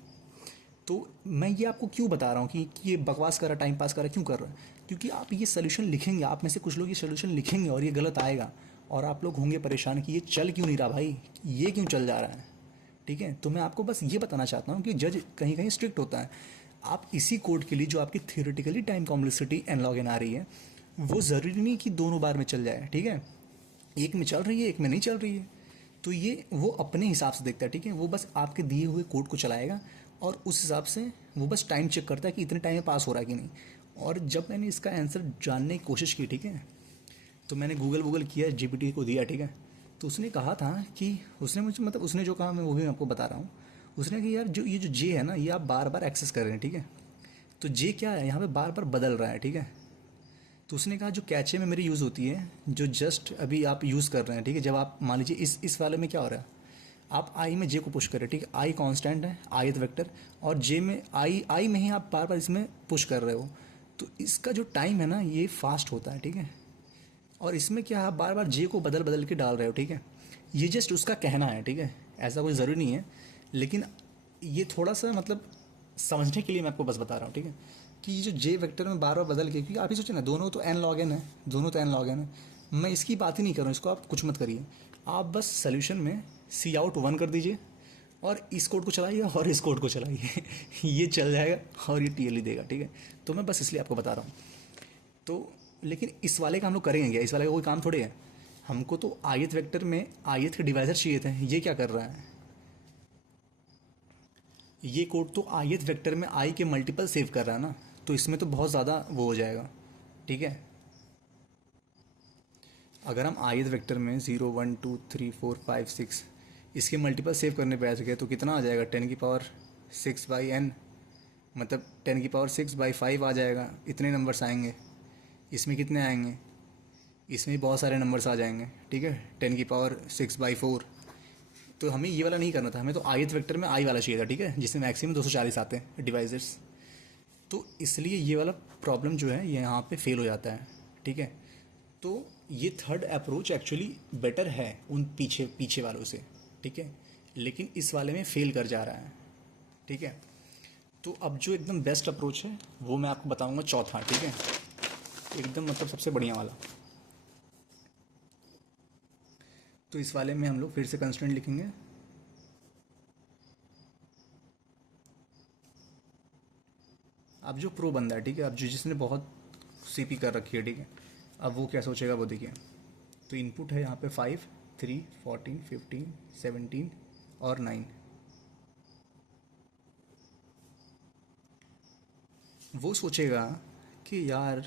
तो मैं ये आपको क्यों बता रहा हूँ कि ये बकवास कर रहा, टाइम पास कर रहा, क्यों कर रहा है? क्योंकि आप ये सोल्यूशन लिखेंगे, आप में से कुछ लोग ये सोल्यूशन लिखेंगे और ये गलत आएगा, और आप लोग होंगे परेशान कि ये चल क्यों नहीं रहा भाई, ये क्यों चल जा रहा है, ठीक है। तो मैं आपको बस ये बताना चाहता हूँ कि जज कहीं कहीं स्ट्रिक्ट होता है। आप इसी कोड के लिए जो आपकी theoretically time complexity n log n आ रही है, वो ज़रूरी नहीं कि दोनों बार में चल जाए, ठीक है। एक में चल रही है, एक में नहीं चल रही है, तो ये वो अपने हिसाब से देखता है, ठीक है। वो बस आपके दिए हुए कोड को चलाएगा और उस हिसाब से वो बस टाइम चेक करता है कि इतने टाइम में पास हो रहा है कि नहीं। और जब मैंने इसका आंसर जानने की कोशिश की, ठीक है, तो मैंने गूगल किया, जीपीटी को दिया, ठीक है। तो उसने कहा था कि उसने मुझे, मतलब उसने जो कहा मैं वो भी आपको बता रहा हूँ। उसने कहा यार जो ये जो जे है ना, ये आप बार बार एक्सेस कर रहे हैं, ठीक है। तो जे क्या है, यहाँ पे बार बार बदल रहा है, ठीक है। तो उसने कहा जो कैचे में मेरी यूज़ होती है, जो जस्ट अभी आप यूज़ कर रहे हैं, ठीक है। जब आप मान लीजिए इस वाले में क्या हो रहा है, आप आई में जे को पुश कर रहे हैं, ठीक है। आई कांस्टेंट है, ith वेक्टर, और जे में आई में ही आप बार बार इसमें पुश कर रहे हो, तो इसका जो टाइम है ना, ये फास्ट होता है, ठीक है। और इसमें क्या, आप बार बार जे को बदल बदल के डाल रहे हो, ठीक है। ये जस्ट उसका कहना है, ठीक है, ऐसा कोई ज़रूरी नहीं है, लेकिन ये थोड़ा सा मतलब समझने के लिए मैं आपको बस बता रहा हूँ, ठीक है। कि ये जो जे वेक्टर में बार बार बदल के, क्योंकि आप ही सोचिए ना, दोनों तो एन लॉग एन है, दोनों तो एन लॉग एन है, मैं इसकी बात ही नहीं कर रहा हूँ, इसको आप कुछ मत करिए। आप बस सोल्यूशन में सी आउट 1 कर दीजिए और इस कोड को चलाइए और इस कोड को चलाइए ये चल जाएगा और ये टीएलई देगा, ठीक है। तो मैं बस इसलिए आपको बता रहा हूँ। तो लेकिन इस वाले का हम लोग करेंगे क्या? इस वाले का कोई काम थोड़ी है। हमको तो ith वेक्टर में ith के डिवाइजर चाहिए थे। ये क्या कर रहा है, ये कोड तो ith वेक्टर में आई के मल्टीपल सेव कर रहा है ना, तो इसमें तो बहुत ज़्यादा वो हो जाएगा, ठीक है। अगर हम ith वेक्टर में 0 1 2 3 4 5 6 इसके मल्टीपल सेव करने पे आ सके तो कितना आ जाएगा, 10⁻⁶/n, मतलब 10⁻⁶/5 आ जाएगा। इतने नंबर्स आएंगे। इसमें कितने आएंगे, इसमें भी बहुत सारे नंबर्स आ जाएंगे, ठीक है, 10⁻⁶/4। तो हमें ये वाला नहीं करना था, हमें तो ith वेक्टर में आई वाला चाहिए था, ठीक है, जिसमें मैक्सिमम 240 आते हैं डिवाइजर्स। तो इसलिए ये वाला प्रॉब्लम जो है ये यहाँ पे फेल हो जाता है, ठीक है। तो ये थर्ड अप्रोच एक्चुअली बेटर है उन पीछे पीछे वालों से, ठीक है, लेकिन इस वाले में फेल कर जा रहा है, ठीक है। तो अब जो एकदम बेस्ट अप्रोच है वो मैं आपको बताऊंगा, चौथा, ठीक है, एकदम मतलब सबसे बढ़िया वाला। तो इस वाले में हम लोग फिर से कंस्ट्रेंट लिखेंगे। अब जो प्रो बंदा है, ठीक है, अब जो जिसने बहुत सीपी कर रखी है, ठीक है, अब वो क्या सोचेगा वो देखिए। तो इनपुट है यहाँ पे 5 3 14 15 17 और 9। वो सोचेगा कि यार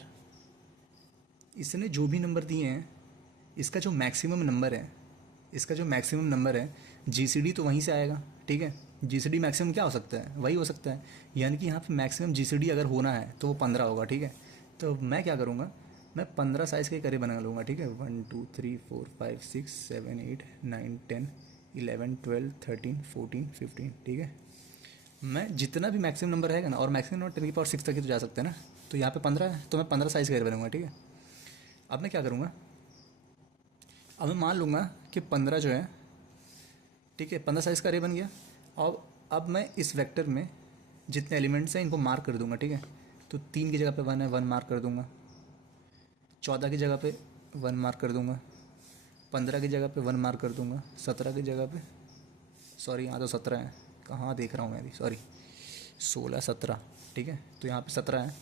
इसने जो भी नंबर दिए हैं, इसका जो मैक्सिमम नंबर है, इसका जो मैक्सिमम नंबर है, जीसीडी तो वहीं से आएगा, ठीक है। जीसीडी मैक्सिमम क्या हो सकता है, वही हो सकता है। यानी कि यहाँ पे मैक्सिमम जीसीडी अगर होना है तो वो 15 होगा, ठीक है। तो मैं क्या करूँगा, मैं 15 साइज़ के करे बना लूँगा, ठीक है। 1 2 3 4 5 6 7 8 9 10 11 12 13 14 15, ठीक है। मैं जितना भी मैक्सिमम नंबर रहेगा ना, और मैक्सिमम नंबर 10⁻6 तक ही तो जा सकते हैं ना, तो यहाँ पे 15 है, तो मैं 15 साइज़ का बनूंगा, ठीक है। अब मैं क्या करूँगा, अब मैं मान लूँगा कि 15 जो है, ठीक है, 15 साइज़ का अरे बन गया। और अब मैं इस वेक्टर में जितने एलिमेंट्स हैं इनको मार्क कर दूंगा, ठीक है। तो 3 की जगह पे 1 है, 1 मार्क कर दूंगा। 14 की जगह पे 1 मार्क कर दूंगा। 15 की जगह पे 1 मार्क कर दूंगा। 17 की जगह पे, सॉरी यहाँ तो 17 है, कहाँ देख रहा हूँ मैं अभी, सॉरी 16 17, ठीक है। तो यहाँ पे 17 है,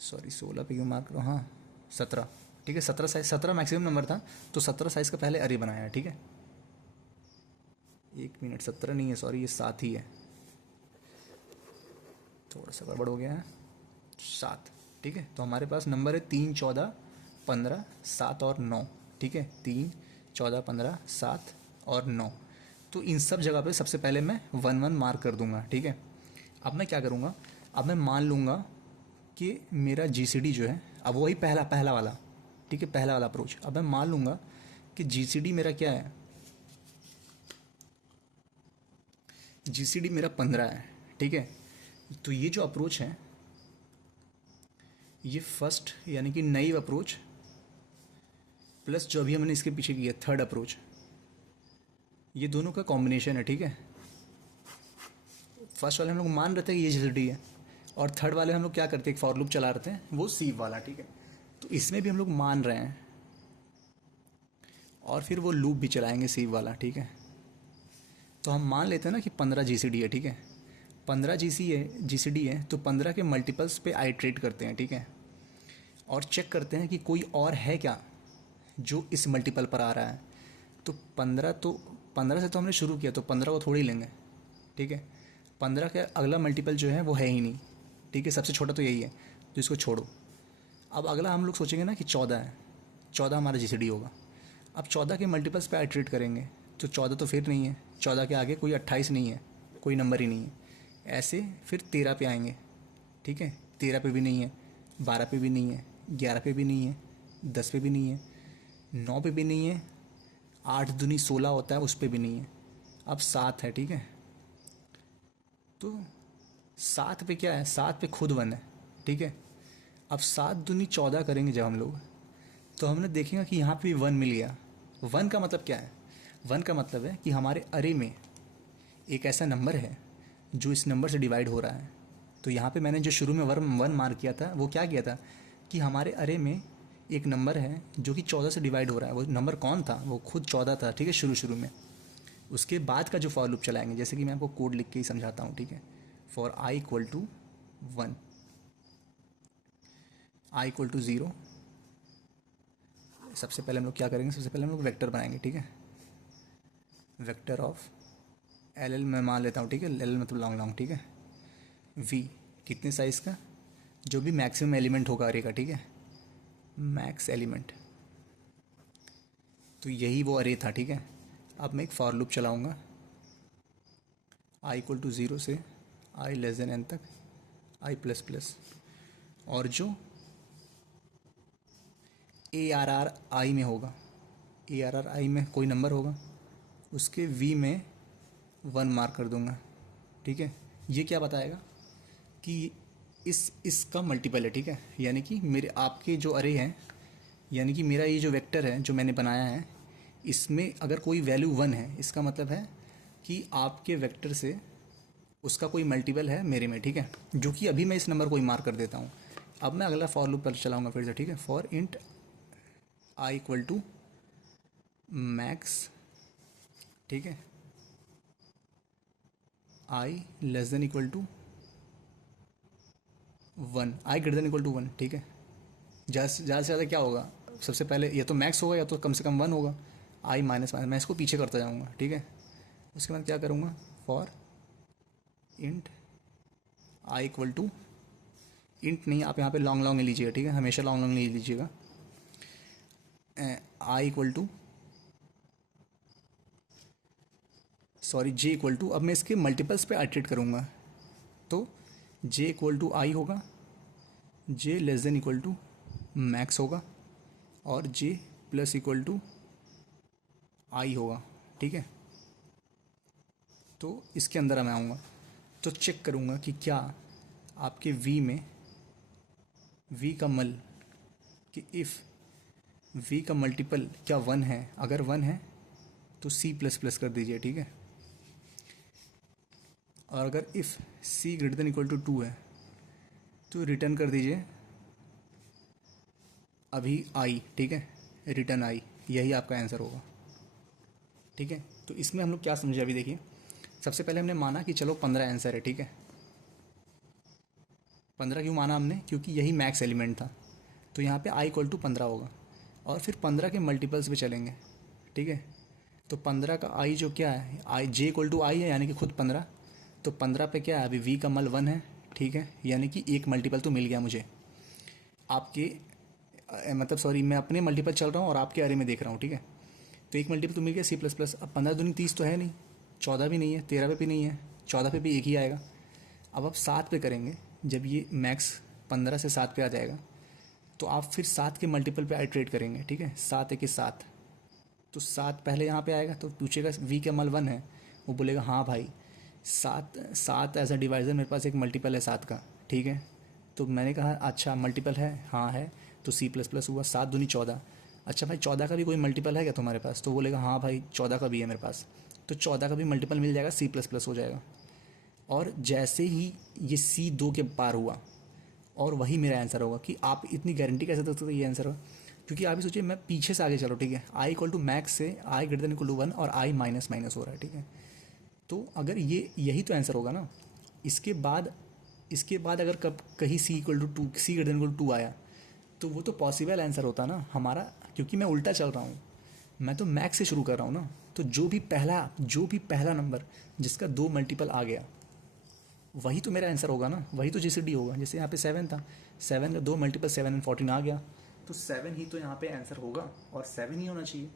सॉरी 16 पे क्यों मार्क करो, हाँ 17, ठीक है। 17 साइज, 17 मैक्सिमम नंबर था, तो 17 साइज़ का पहले अरे बनाया है, ठीक है। 1 मिनट, 17 नहीं है, सॉरी ये 7 ही है, थोड़ा सा गड़बड़ हो गया है, 7, ठीक है। तो हमारे पास नंबर है 3 14 15 7 और 9, ठीक है। 3 14 15 7 और 9। तो इन सब जगह पे सबसे पहले मैं 1 1 मार्क कर दूंगा, ठीक है। अब मैं क्या करूँगा, अब मैं मान लूँगा कि मेरा GCD जो है, अब वही पहला पहला वाला, ठीक है, पहला वाला अप्रोच। अब मैं मान लूँगा कि GCD मेरा क्या है, GCD मेरा 15 है, ठीक है। तो ये जो अप्रोच है, ये फर्स्ट यानी कि नई अप्रोच प्लस जो अभी हमने इसके पीछे किया थर्ड अप्रोच, ये दोनों का कॉम्बिनेशन है, ठीक है। फर्स्ट वाले हम लोग मान रहे थे कि ये GCD है, और थर्ड वाले हम लोग क्या करते हैं, एक फॉर लूप चला रहे थे, वो सीव वाला, ठीक है। तो इसमें भी हम लोग मान रहे हैं और फिर वो लूप भी चलाएंगे सीव वाला, ठीक है। तो हम मान लेते हैं ना कि 15 GCD है, ठीक है। 15 GCD है, तो 15 के मल्टीपल्स पे आइट्रेट करते हैं, ठीक है, और चेक करते हैं कि कोई और है क्या जो इस मल्टीपल पर आ रहा है। तो 15 से तो हमने शुरू किया, तो 15 को थोड़ी लेंगे, ठीक है। 15 का अगला मल्टीपल जो है वो है ही नहीं, ठीक है, सबसे छोटा तो यही है, तो इसको छोड़ो। अब अगला हम लोग सोचेंगे ना कि 14 है, 14 हमारा GCD होगा। अब 14 के मल्टीपल्स पे आइट्रेट करेंगे, तो 14 तो फिर नहीं है, 14 के आगे कोई 28 नहीं है, कोई नंबर ही नहीं है। ऐसे फिर 13 पे आएंगे, ठीक है, 13 पे भी नहीं है, 12 पे भी नहीं है, 11 पे भी नहीं है, 10 पे भी नहीं है, 9 पे भी नहीं है, 8 दूनी 16 होता है, उस पे भी नहीं है। अब 7 है, ठीक है। तो 7 पे क्या है, 7 पे खुद 1 है, ठीक है। अब 7 दूनी 14 करेंगे जब हम लोग, तो हमने देखेंगे कि यहाँ पे भी 1 मिल गया। 1 का मतलब क्या है, 1 का मतलब है कि हमारे अरे में एक ऐसा नंबर है जो इस नंबर से डिवाइड हो रहा है। तो यहाँ पे मैंने जो शुरू में 1 मार्क किया था, वो क्या किया था कि हमारे अरे में एक नंबर है जो कि 14 से डिवाइड हो रहा है। वो नंबर कौन था, वो खुद 14 था, ठीक है, शुरू में। उसके बाद का जो फॉर लूप चलाएंगे, जैसे कि मैं आपको कोड लिख के ही समझाता हूँ, ठीक है। For i equal to 1, i equal to 0, सबसे पहले हम लोग क्या करेंगे, सबसे पहले हम लोग वेक्टर बनाएंगे, ठीक है। वेक्टर ऑफ LL मैं मान लेता हूँ, ठीक है, LL मतलब लॉन्ग, ठीक है। V कितने साइज़ का, जो भी मैक्सिमम एलिमेंट होगा अरे का, ठीक है, मैक्स एलिमेंट। तो यही वो अरे था, ठीक है। अब मैं एक फॉर लूप चलाऊँगा i इक्वल टू 0 से i लेस देन n तक, i प्लस प्लस, और जो ARRI में होगा, ARRI में कोई नंबर होगा, उसके V में 1 मार्क कर दूंगा, ठीक है। ये क्या बताएगा कि इसका मल्टीपल है, ठीक है। यानी कि मेरे आपके जो अरे हैं, यानी कि मेरा ये जो वेक्टर है जो मैंने बनाया है, इसमें अगर कोई वैल्यू 1 है, इसका मतलब है कि आपके वेक्टर से उसका कोई मल्टीपल है मेरे में, ठीक है। जो कि अभी मैं इस नंबर को ही मार्क कर देता हूँ। अब मैं अगला फॉर लूप पर चलाऊँगा फिर से, ठीक है। For int i equal to max, ठीक है, i less than equal to 1, i greater than equal to 1, ठीक है। ज़्यादा से ज़्यादा क्या होगा, सबसे पहले या तो मैक्स होगा या तो कम से कम 1 होगा। i माइनस माइनस मैं इसको पीछे करता जाऊँगा, ठीक है। उसके बाद क्या करूँगा, for int i equal to, int नहीं, आप यहाँ पे लॉन्ग ले लीजिएगा, ठीक है, हमेशा लॉन्ग ले लीजिएगा। i equal to j equal to, अब मैं इसके मल्टीपल्स पे आइट्रेट करूँगा, तो j इक्वल टू i होगा, j less than equal to max होगा, और j plus equal to i होगा, ठीक है। तो इसके अंदर मैं आऊँगा तो चेक करूँगा कि क्या आपके v में v का मल, कि इफ़ v का मल्टीपल क्या 1 है, अगर 1 है तो c प्लस प्लस कर दीजिए, ठीक है। और अगर if c greater than equal to 2 है तो रिटर्न कर दीजिए अभी i, ठीक है, रिटर्न i, यही आपका आंसर होगा, ठीक है। तो इसमें हम लोग क्या समझे अभी देखिए, सबसे पहले हमने माना कि चलो 15 आंसर है, ठीक है। 15 क्यों माना हमने, क्योंकि यही मैक्स एलिमेंट था। तो यहाँ पे i इक्वल टू 15 होगा, और फिर 15 के मल्टीपल्स पे चलेंगे, ठीक है। तो 15 का i जो क्या है, i j equal to i है, यानी कि खुद 15। तो 15 पे क्या है, अभी v का मल 1 है, ठीक है, यानी कि एक मल्टीपल तो मिल गया मुझे आपके मतलब सॉरी, मैं अपने मल्टीपल चल रहा हूँ और आपके अरे में देख रहा हूँ, ठीक है। तो एक मल्टीपल तो मिल गया c प्लस प्लस। अब 15 दूनी 30 तो है नहीं, 14 भी नहीं है, 13 पे भी नहीं है, 14 पे भी एक ही आएगा। अब आप 7 पे करेंगे, जब ये मैक्स 15 से 7 पे आ जाएगा तो आप फिर 7 के मल्टीपल पे आइट्रेट करेंगे, ठीक है। 7 एक 7, तो 7 पहले यहाँ पे आएगा तो पूछेगा वी का मल 1 है, वो बोलेगा हाँ भाई 7 7 एज अ डिवाइज़र मेरे पास एक मल्टीपल है 7 का, ठीक है। तो मैंने कहा अच्छा मल्टीपल है, हाँ है, तो सी प्लस प्लस हुआ, 7 दूनी 14। अच्छा भाई 14 का भी कोई मल्टीपल है क्या तुम्हारे पास, तो बोलेगा हाँ भाई 14 का भी है मेरे पास, तो 14 का भी मल्टीपल मिल जाएगा, सी प्लस प्लस हो जाएगा। और जैसे ही ये सी 2 के पार हुआ, और वही मेरा आंसर होगा। कि आप इतनी गारंटी कैसे दे सकते हो ये आंसर होगा, क्योंकि आप ही सोचिए मैं पीछे से आगे चलो, ठीक है। आई इक्वल टू मैक्स से आई ग्रेटर देन इक्वल टू 1 और आई माइनस माइनस हो रहा है, ठीक है। तो अगर ये यही तो आंसर होगा ना। इसके बाद अगर कब कहीं c equal to 2, c greater than equal to 2 आया तो वो तो पॉसिबल आंसर होता ना हमारा, क्योंकि मैं उल्टा चल रहा हूँ, मैं तो मैक्स से शुरू कर रहा हूँ ना। तो जो भी पहला नंबर जिसका 2 मल्टीपल आ गया वही तो मेरा आंसर होगा ना, वही तो जीसीडी होगा। जैसे यहाँ पे 7 था, 7 का 2 मल्टीपल 7 एंड 14 आ गया, तो 7 ही तो यहाँ पे आंसर होगा और 7 ही होना चाहिए।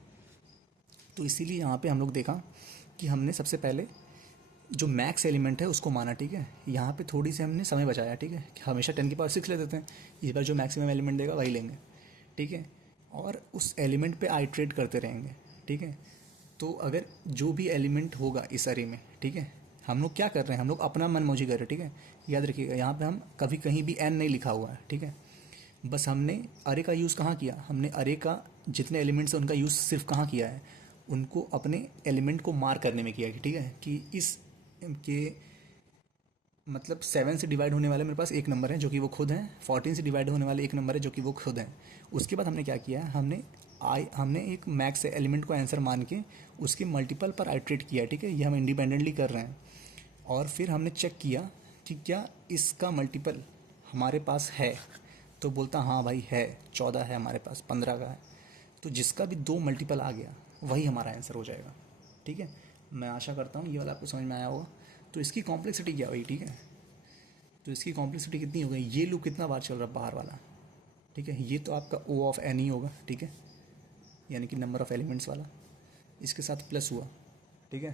तो इसीलिए यहाँ पे हम लोग देखा कि हमने सबसे पहले जो मैक्स एलिमेंट है उसको माना, ठीक है। यहाँ पे थोड़ी सी हमने समय बचाया, ठीक है, कि हमेशा 10 की पावर 6 ले देते हैं, इस बार जो मैक्सिमम एलिमेंट देगा वही लेंगे, ठीक है। और उस एलिमेंट पे आइट्रेट करते रहेंगे, ठीक है। तो अगर जो भी एलिमेंट होगा इस अरे में, ठीक है, हम लोग क्या कर रहे हैं, हम लोग अपना मन मौजी कर रहे हैं, ठीक है। याद रखिएगा यहाँ पे हम कभी कहीं भी एन नहीं लिखा हुआ है, ठीक है। बस हमने अरे का यूज़ कहाँ किया, हमने अरे का जितने एलिमेंट्स हैं उनका यूज़ सिर्फ कहाँ किया है, उनको अपने एलिमेंट को मार करने में किया है, ठीक है। कि इस के मतलब 7 से डिवाइड होने वाले मेरे पास एक नंबर है जो कि वो खुद हैं, 14 से डिवाइड होने वाले एक नंबर है जो कि वो खुद हैं। उसके बाद हमने क्या किया, हमने एक मैक्स एलिमेंट को आंसर मान के उसके मल्टीपल पर आइट्रेट किया, ठीक है। ये हम इंडिपेंडेंटली कर रहे हैं। और फिर हमने चेक किया कि क्या इसका मल्टीपल हमारे पास है, तो बोलता हाँ भाई है, 14 है हमारे पास, 15 का है। तो जिसका भी 2 मल्टीपल आ गया वही हमारा आंसर हो जाएगा, ठीक है। मैं आशा करता हूँ ये वाला आपको समझ में आया होगा। तो इसकी कॉम्प्लेक्सिटी क्या हुई, ठीक है। तो इसकी कॉम्प्लेक्सिटी कितनी हो गई, ये लूप कितना बार चल रहा है बाहर वाला, ठीक है। ये तो आपका ओ ऑफ एन ही होगा, ठीक है, यानी कि नंबर ऑफ एलिमेंट्स वाला। इसके साथ प्लस हुआ, ठीक है,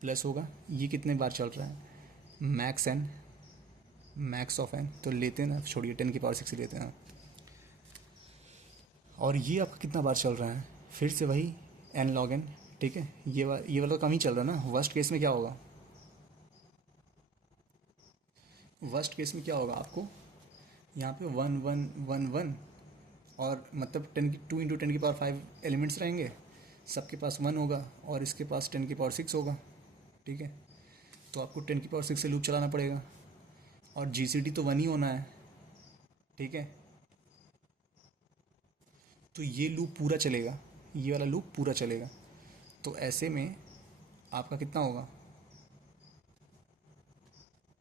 प्लस होगा। ये कितने बार चल रहा है, max n, max of n, तो लेते हैं ना, छोड़िए 10 की पावर 6 लेते हैं। और ये आपका कितना बार चल रहा है, फिर से वही एन लॉग एन, ठीक है। ये वाला तो कम ही चल रहा है ना। वर्स्ट केस में क्या होगा, वर्स्ट केस में क्या होगा आपको, यहाँ पे 1 1 1 1 और मतलब 10 की 2 इंटू 10 की पावर 5 एलिमेंट्स रहेंगे, सबके पास 1 होगा और इसके पास 10 की पावर 6 होगा, ठीक है। तो आपको 10 की पावर 6 से लूप चलाना पड़ेगा और जीसीडी तो 1 ही होना है, ठीक है। तो ये लूप पूरा चलेगा, ये वाला लूप पूरा चलेगा। तो ऐसे में आपका कितना होगा,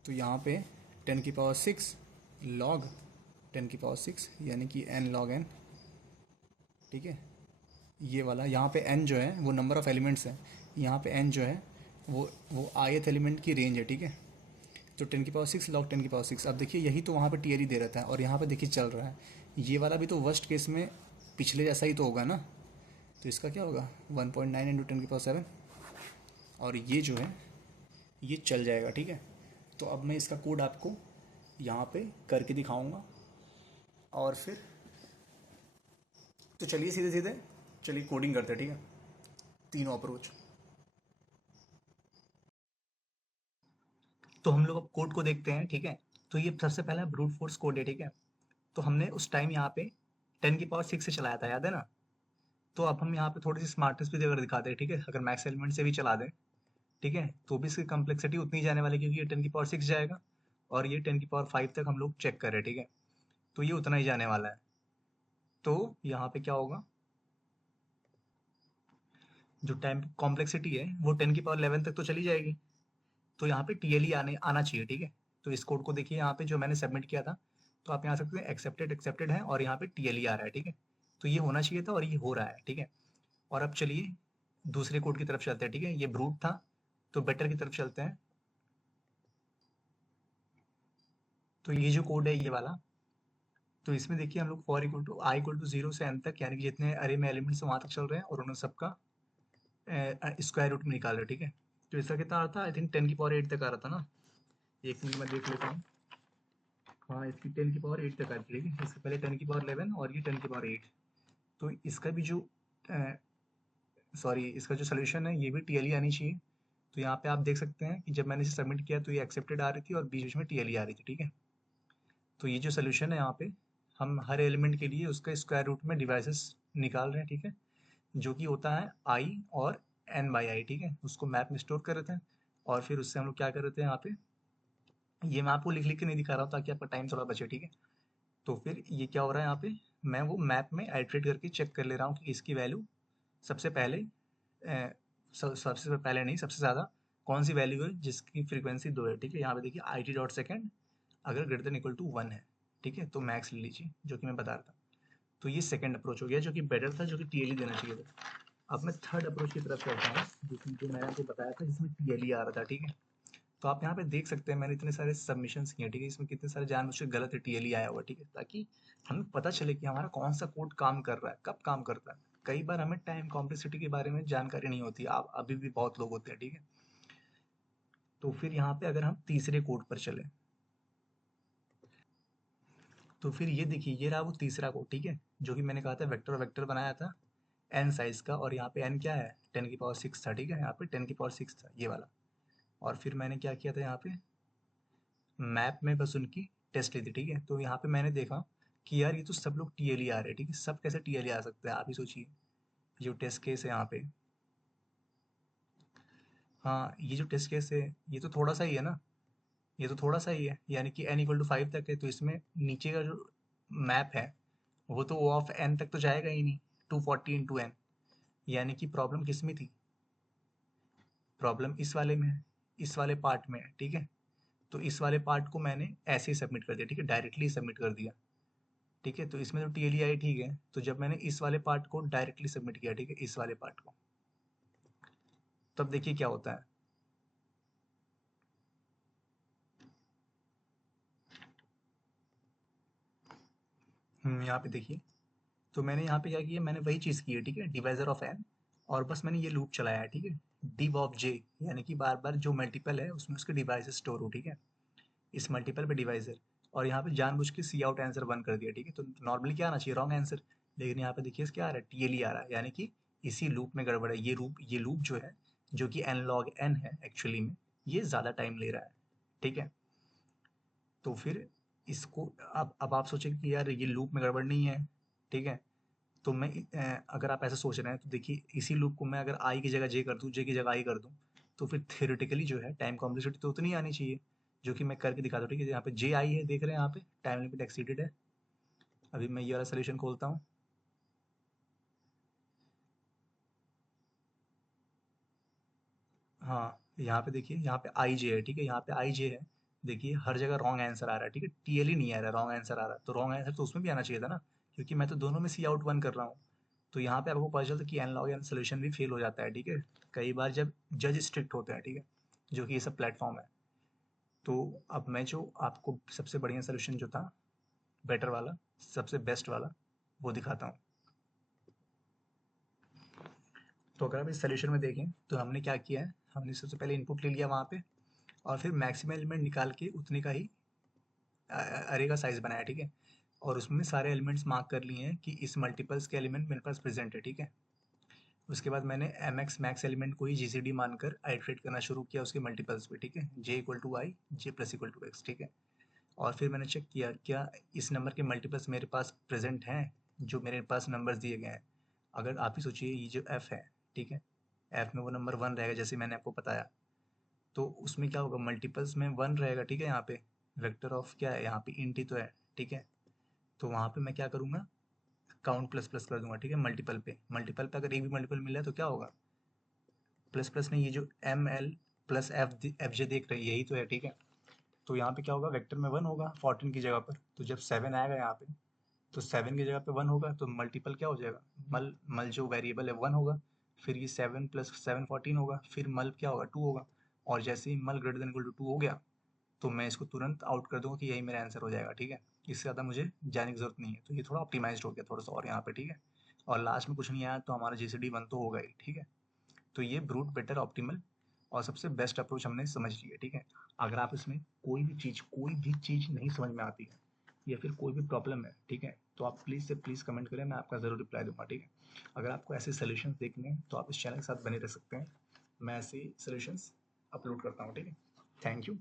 तो यहाँ पे 10 की पावर 6 लॉग 10 की पावर 6 यानी कि n लॉग n, ठीक है। ये वाला यहाँ पे n जो है वो नंबर ऑफ़ एलिमेंट्स है, यहाँ पे n जो है वो ith एलिमेंट की रेंज है, ठीक है। तो 10 की पावर 6 लॉग 10 की पावर 6। अब देखिए यही तो वहाँ पे टीएरी दे रहता है और यहाँ पे देखिए चल रहा है। ये वाला भी तो वर्स्ट केस में पिछले जैसा ही तो होगा ना। तो इसका क्या होगा 1.9 इंटू 10 की पावर 7, और ये जो है ये चल जाएगा, ठीक है। तो अब मैं इसका कोड आपको यहाँ पे करके दिखाऊंगा और फिर तो चलिए सीधे सीधे चलिए कोडिंग करते हैं, ठीक है। तीनों अप्रोच। तो हम लोग अब कोड को देखते हैं, ठीक है। तो ये सबसे पहला ब्रूट फोर्स कोड है, ठीक है। तो हमने उस टाइम यहाँ पे 10 की पावर 6 से चलाया था, याद है ना। तो अब हम यहाँ पे थोड़ी सी स्मार्टनेस भी अगर दिखाते हैं, ठीक है। अगर मैक्स एलिमेंट से भी चला दें, ठीक है, तो भी इसकी कम्प्लेक्सिटी उतनी जाने वाली है, क्योंकि ये 10 की पावर 6 जाएगा और ये 10 की पावर 5 तक हम लोग चेक कर रहे हैं, ठीक है। तो ये उतना ही जाने वाला है। तो यहाँ पे क्या होगा, जो टाइम कॉम्प्लेक्सिटी है वो 10 की पावर 11 तक तो चली जाएगी। तो यहाँ पे टीएलई आना चाहिए, ठीक है। तो इस कोड को देखिए, यहाँ पे जो मैंने सबमिट किया था, तो आप यहाँ सकते हैं एक्सेप्टेड एक्सेप्टेड है और यहाँ पे टीएलई आ रहा है, ठीक है। तो ये होना चाहिए था और ये हो रहा है, ठीक है। और अब चलिए दूसरे कोड की तरफ चलते हैं, ठीक है। ये ब्रूट था, तो बेटर की तरफ चलते हैं। तो ये जो कोड है ये वाला, तो इसमें देखिए हम लोग for equal to i equal to 0 से n तक, यानी कि जितने अरे में एलिमेंट्स वहां तक चल रहे हैं और उन्हें सबका स्क्वायर रूट में निकाल रहे हैं, ठीक है। तो इसका कितना आ रहा था, आई थिंक 10⁸ तक आ रहा था ना। एक मिनट में देख लेता हूँ। हाँ, इसकी 10⁸ तक आ रही थी, ठीक है। इससे पहले 10⁻11 और ये 10⁸8। तो इसका भी जो सॉरी, इसका जो सोल्यूशन है ये भी टीएलई आनी चाहिए। तो यहाँ पे आप देख सकते हैं कि जब मैंने इसे सबमिट किया तो ये एक्सेप्टेड आ रही थी और बीच बीच में टीएलई आ रही थी, ठीक है। तो ये जो सोल्यूशन है यहाँ पे, हम हर एलिमेंट के लिए उसका स्क्वायर रूट में डिवाइसेस निकाल रहे हैं, ठीक है, जो कि होता है आई और एन बाई आई, ठीक है। उसको मैप में स्टोर कर रहे थे और फिर उससे हम लोग क्या कर रहे थे यहाँ पे, ये मैं आपको लिख लिख के नहीं दिखा रहा हूँ ताकि आपका टाइम थोड़ा बचे, ठीक है। तो फिर ये क्या हो रहा है यहाँ पे, मैं वो मैप में आइट्रेट करके चेक कर ले रहा हूँ कि इसकी वैल्यू सबसे पहले सबसे पहले नहीं, सबसे ज़्यादा कौन सी वैल्यू है जिसकी फ्रीक्वेंसी 2 है, ठीक है। यहाँ पे देखिए IT.SECOND अगर ग्रेटर देन इक्वल टू 1 है, ठीक है, तो मैक्स ले लीजिए, जो कि मैं बता रहा था। तो ये सेकंड अप्रोच हो गया जो कि बेटर था, जो कि टीएलई देना चाहिए था। अब मैं थर्ड अप्रोच की तरफ करता हूँ, जिसमें जो मैंने आपको बताया था, जिसमें टीएलई आ रहा था, ठीक है। तो आप यहाँ पे देख सकते हैं मैंने इतने सारे सबमिशंस किए, ठीक है। इसमें कितने सारे जानबूझ के गलत टीएलई आया हुआ, ठीक है, ताकि हमें पता चले कि हमारा कौन सा कोड काम कर रहा है, कब काम करता है। कई बार हमें टाइम कॉम्प्लेक्सिटी के बारे में जानकारी नहीं होती, आप अभी भी बहुत लोग होते हैं, ठीक है। तो फिर यहाँ पे अगर हम तीसरे कोड पर चले, तो फिर ये देखिए, ये रहा वो तीसरा कोड, ठीक है, जो कि मैंने कहा था वेक्टर वेक्टर बनाया था एन साइज का, और यहाँ पे एन क्या है, 10⁶ था, ठीक है। यहाँ पे 10⁶ था ये वाला। और फिर मैंने क्या किया था, यहाँ पे मैप में बस उनकी टेस्ट ली थी, ठीक है। तो यहाँ पे मैंने देखा कि यार ये तो सब लोग टीएलई आ रहे हैं, ठीक है। सब कैसे टीएलई आ सकते हैं, आप ही सोचिए। जो टेस्ट केस है यहाँ पे, हाँ, ये जो टेस्ट केस है ये तो थोड़ा सा ही है ना, ये तो थोड़ा सा ही है, यानी कि n = 5 तक है। तो इसमें नीचे का जो मैप है वो तो O ऑफ n तक तो जाएगा ही नहीं, 240 × n। यानी कि प्रॉब्लम किस में थी, प्रॉब्लम इस वाले में है, इस वाले पार्ट में है, ठीक है। तो इस वाले पार्ट को मैंने ऐसे ही सबमिट कर दिया, ठीक है, डायरेक्टली सबमिट कर दिया, ठीक है। तो इसमें तो टीएलई आई, ठीक है। तो जब मैंने इस वाले पार्ट को डायरेक्टली सबमिट किया, ठीक है, इस वाले पार्ट को, तब देखिए क्या होता है। यहाँ पे देखिए, तो मैंने यहाँ पे क्या किया, मैंने वही चीज़ की है, ठीक है, डिवाइजर ऑफ एन, और बस मैंने ये लूप चलाया है, ठीक है। div ऑफ जे, यानी कि बार बार जो मल्टीपल है उसमें उसके डिवाइसेस स्टोर हो, ठीक है, इस मल्टीपल पे डिवाइजर। और यहाँ पे जानबूझ के सी आउट आंसर 1 कर दिया, ठीक है। तो नॉर्मली क्या आना चाहिए, रॉन्ग आंसर, लेकिन यहाँ पे देखिए क्या आ रहा है, टीएलई आ रहा है, यानी कि इसी लूप में गड़बड़ है। ये लूप जो है, जो कि एन लॉग एन है एक्चुअली में, ये ज़्यादा टाइम ले रहा है, ठीक है। तो फिर इसको, अब आप सोचेंगे कि यार ये लूप में गड़बड़ नहीं है, ठीक है। तो मैं अगर आप ऐसा सोच रहे हैं तो देखिए, इसी लूप को मैं अगर आई की जगह जे कर दूं, जे की जगह आई कर दूं, तो फिर थ्योरेटिकली जो है टाइम कॉम्प्लेक्सिटी तो उतनी आनी चाहिए, जो कि मैं करके दिखाता हूँ, ठीक है। यहाँ पे जे आई है, देख रहे हैं यहाँ पे टाइम लिमिट एक्सीडेड है। अभी मैं ये वाला सोल्यूशन खोलता हूँ। हाँ, यहाँ पे देखिए, यहाँ पे आई जे है, ठीक है, यहाँ पे आई जे है। देखिए हर जगह रॉन्ग आंसर आ रहा है, ठीक है, टीएलई नहीं आ रहा है, रॉन्ग आंसर आ रहा है। तो रॉन्ग आंसर तो उसमें भी आना चाहिए था ना, क्योंकि मैं तो दोनों में सी आउट 1 कर रहा हूँ। तो यहाँ पे आपको पता चलता है कि एनालॉग एंड सोल्यूशन भी फेल हो जाता है, ठीक है, कई बार जब जज स्ट्रिक्ट होते हैं, ठीक है, जो कि ये सब प्लेटफॉर्म है। तो अब मैं जो आपको सबसे बढ़िया सोल्यूशन जो था, बेटर वाला, सबसे बेस्ट वाला, वो दिखाता हूँ। तो अगर आप इस सोल्यूशन में देखें तो हमने क्या किया है, हमने सबसे पहले इनपुट ले लिया वहाँ पे, और फिर मैक्सिमम एलिमेंट निकाल के उतने का ही अरे का साइज बनाया, ठीक है। और उसमें सारे एलिमेंट्स मार्क कर लिए हैं कि इस मल्टीपल्स के एलिमेंट मेरे पास प्रेजेंट है, ठीक है। उसके बाद मैंने एम एक्स मैक्स एलिमेंट को ही जीसीडी मानकर आइट्रेट करना शुरू किया उसके मल्टीपल्स पे, ठीक है, j = i, j+=x, ठीक है। और फिर मैंने चेक किया क्या इस नंबर के मल्टीपल्स मेरे पास प्रेजेंट हैं, जो मेरे पास नंबर्स दिए गए हैं। अगर आप ही सोचिए, ये जो f है, ठीक है, f में वो नंबर 1 रहेगा, जैसे मैंने आपको बताया। तो उसमें क्या होगा, मल्टीपल्स में 1 रहेगा, ठीक है। यहाँ पे वेक्टर ऑफ क्या है, यहाँ पे इंट ही तो है, ठीक है। तो वहाँ पे मैं क्या करूँगा, काउंट प्लस प्लस कर दूंगा, ठीक है। मल्टीपल पे अगर एक भी मल्टीपल मिला है तो क्या होगा, प्लस प्लस नहीं, ये जो एम एल प्लस एफ जे देख रहे हैं यही तो है, ठीक है। तो यहाँ पे क्या होगा, वेक्टर में 1 होगा 14 की जगह पर। तो जब 7 आएगा यहाँ पे, तो 7 की जगह पे 1 होगा, तो मल्टीपल क्या हो जाएगा, मल मल जो वेरिएबल है 1 होगा। फिर ये 7 + 7 14 होगा, फिर मल क्या होगा, 2 होगा। और जैसे ही मल ग्रेटर देन इक्वल टू 2 हो गया, तो मैं इसको तुरंत आउट कर दूंगा कि यही मेरा आंसर हो जाएगा, ठीक है। इससे ज़्यादा मुझे जाने की जरूरत नहीं है। तो ये थोड़ा ऑप्टिमाइज्ड हो गया थोड़ा सा और यहाँ पे, ठीक है। और लास्ट में कुछ नहीं आया तो हमारा जीसीडी 1 तो होगा ही, ठीक है। तो ये ब्रूट बेटर ऑप्टिमल और सबसे बेस्ट अप्रोच हमने समझ ली है, ठीक है। अगर आप इसमें कोई भी चीज़ नहीं समझ में आती है या फिर कोई भी प्रॉब्लम है, ठीक है, तो आप प्लीज़ से प्लीज़ कमेंट करें, मैं आपका ज़रूर रिप्लाई दूंगा, ठीक है। अगर आपको ऐसे सोल्यूशंस देखने हैं तो आप इस चैनल के साथ बने रह सकते हैं, मैं ऐसे सोल्यूशंस अपलोड करता हूँ, ठीक है। Thank you.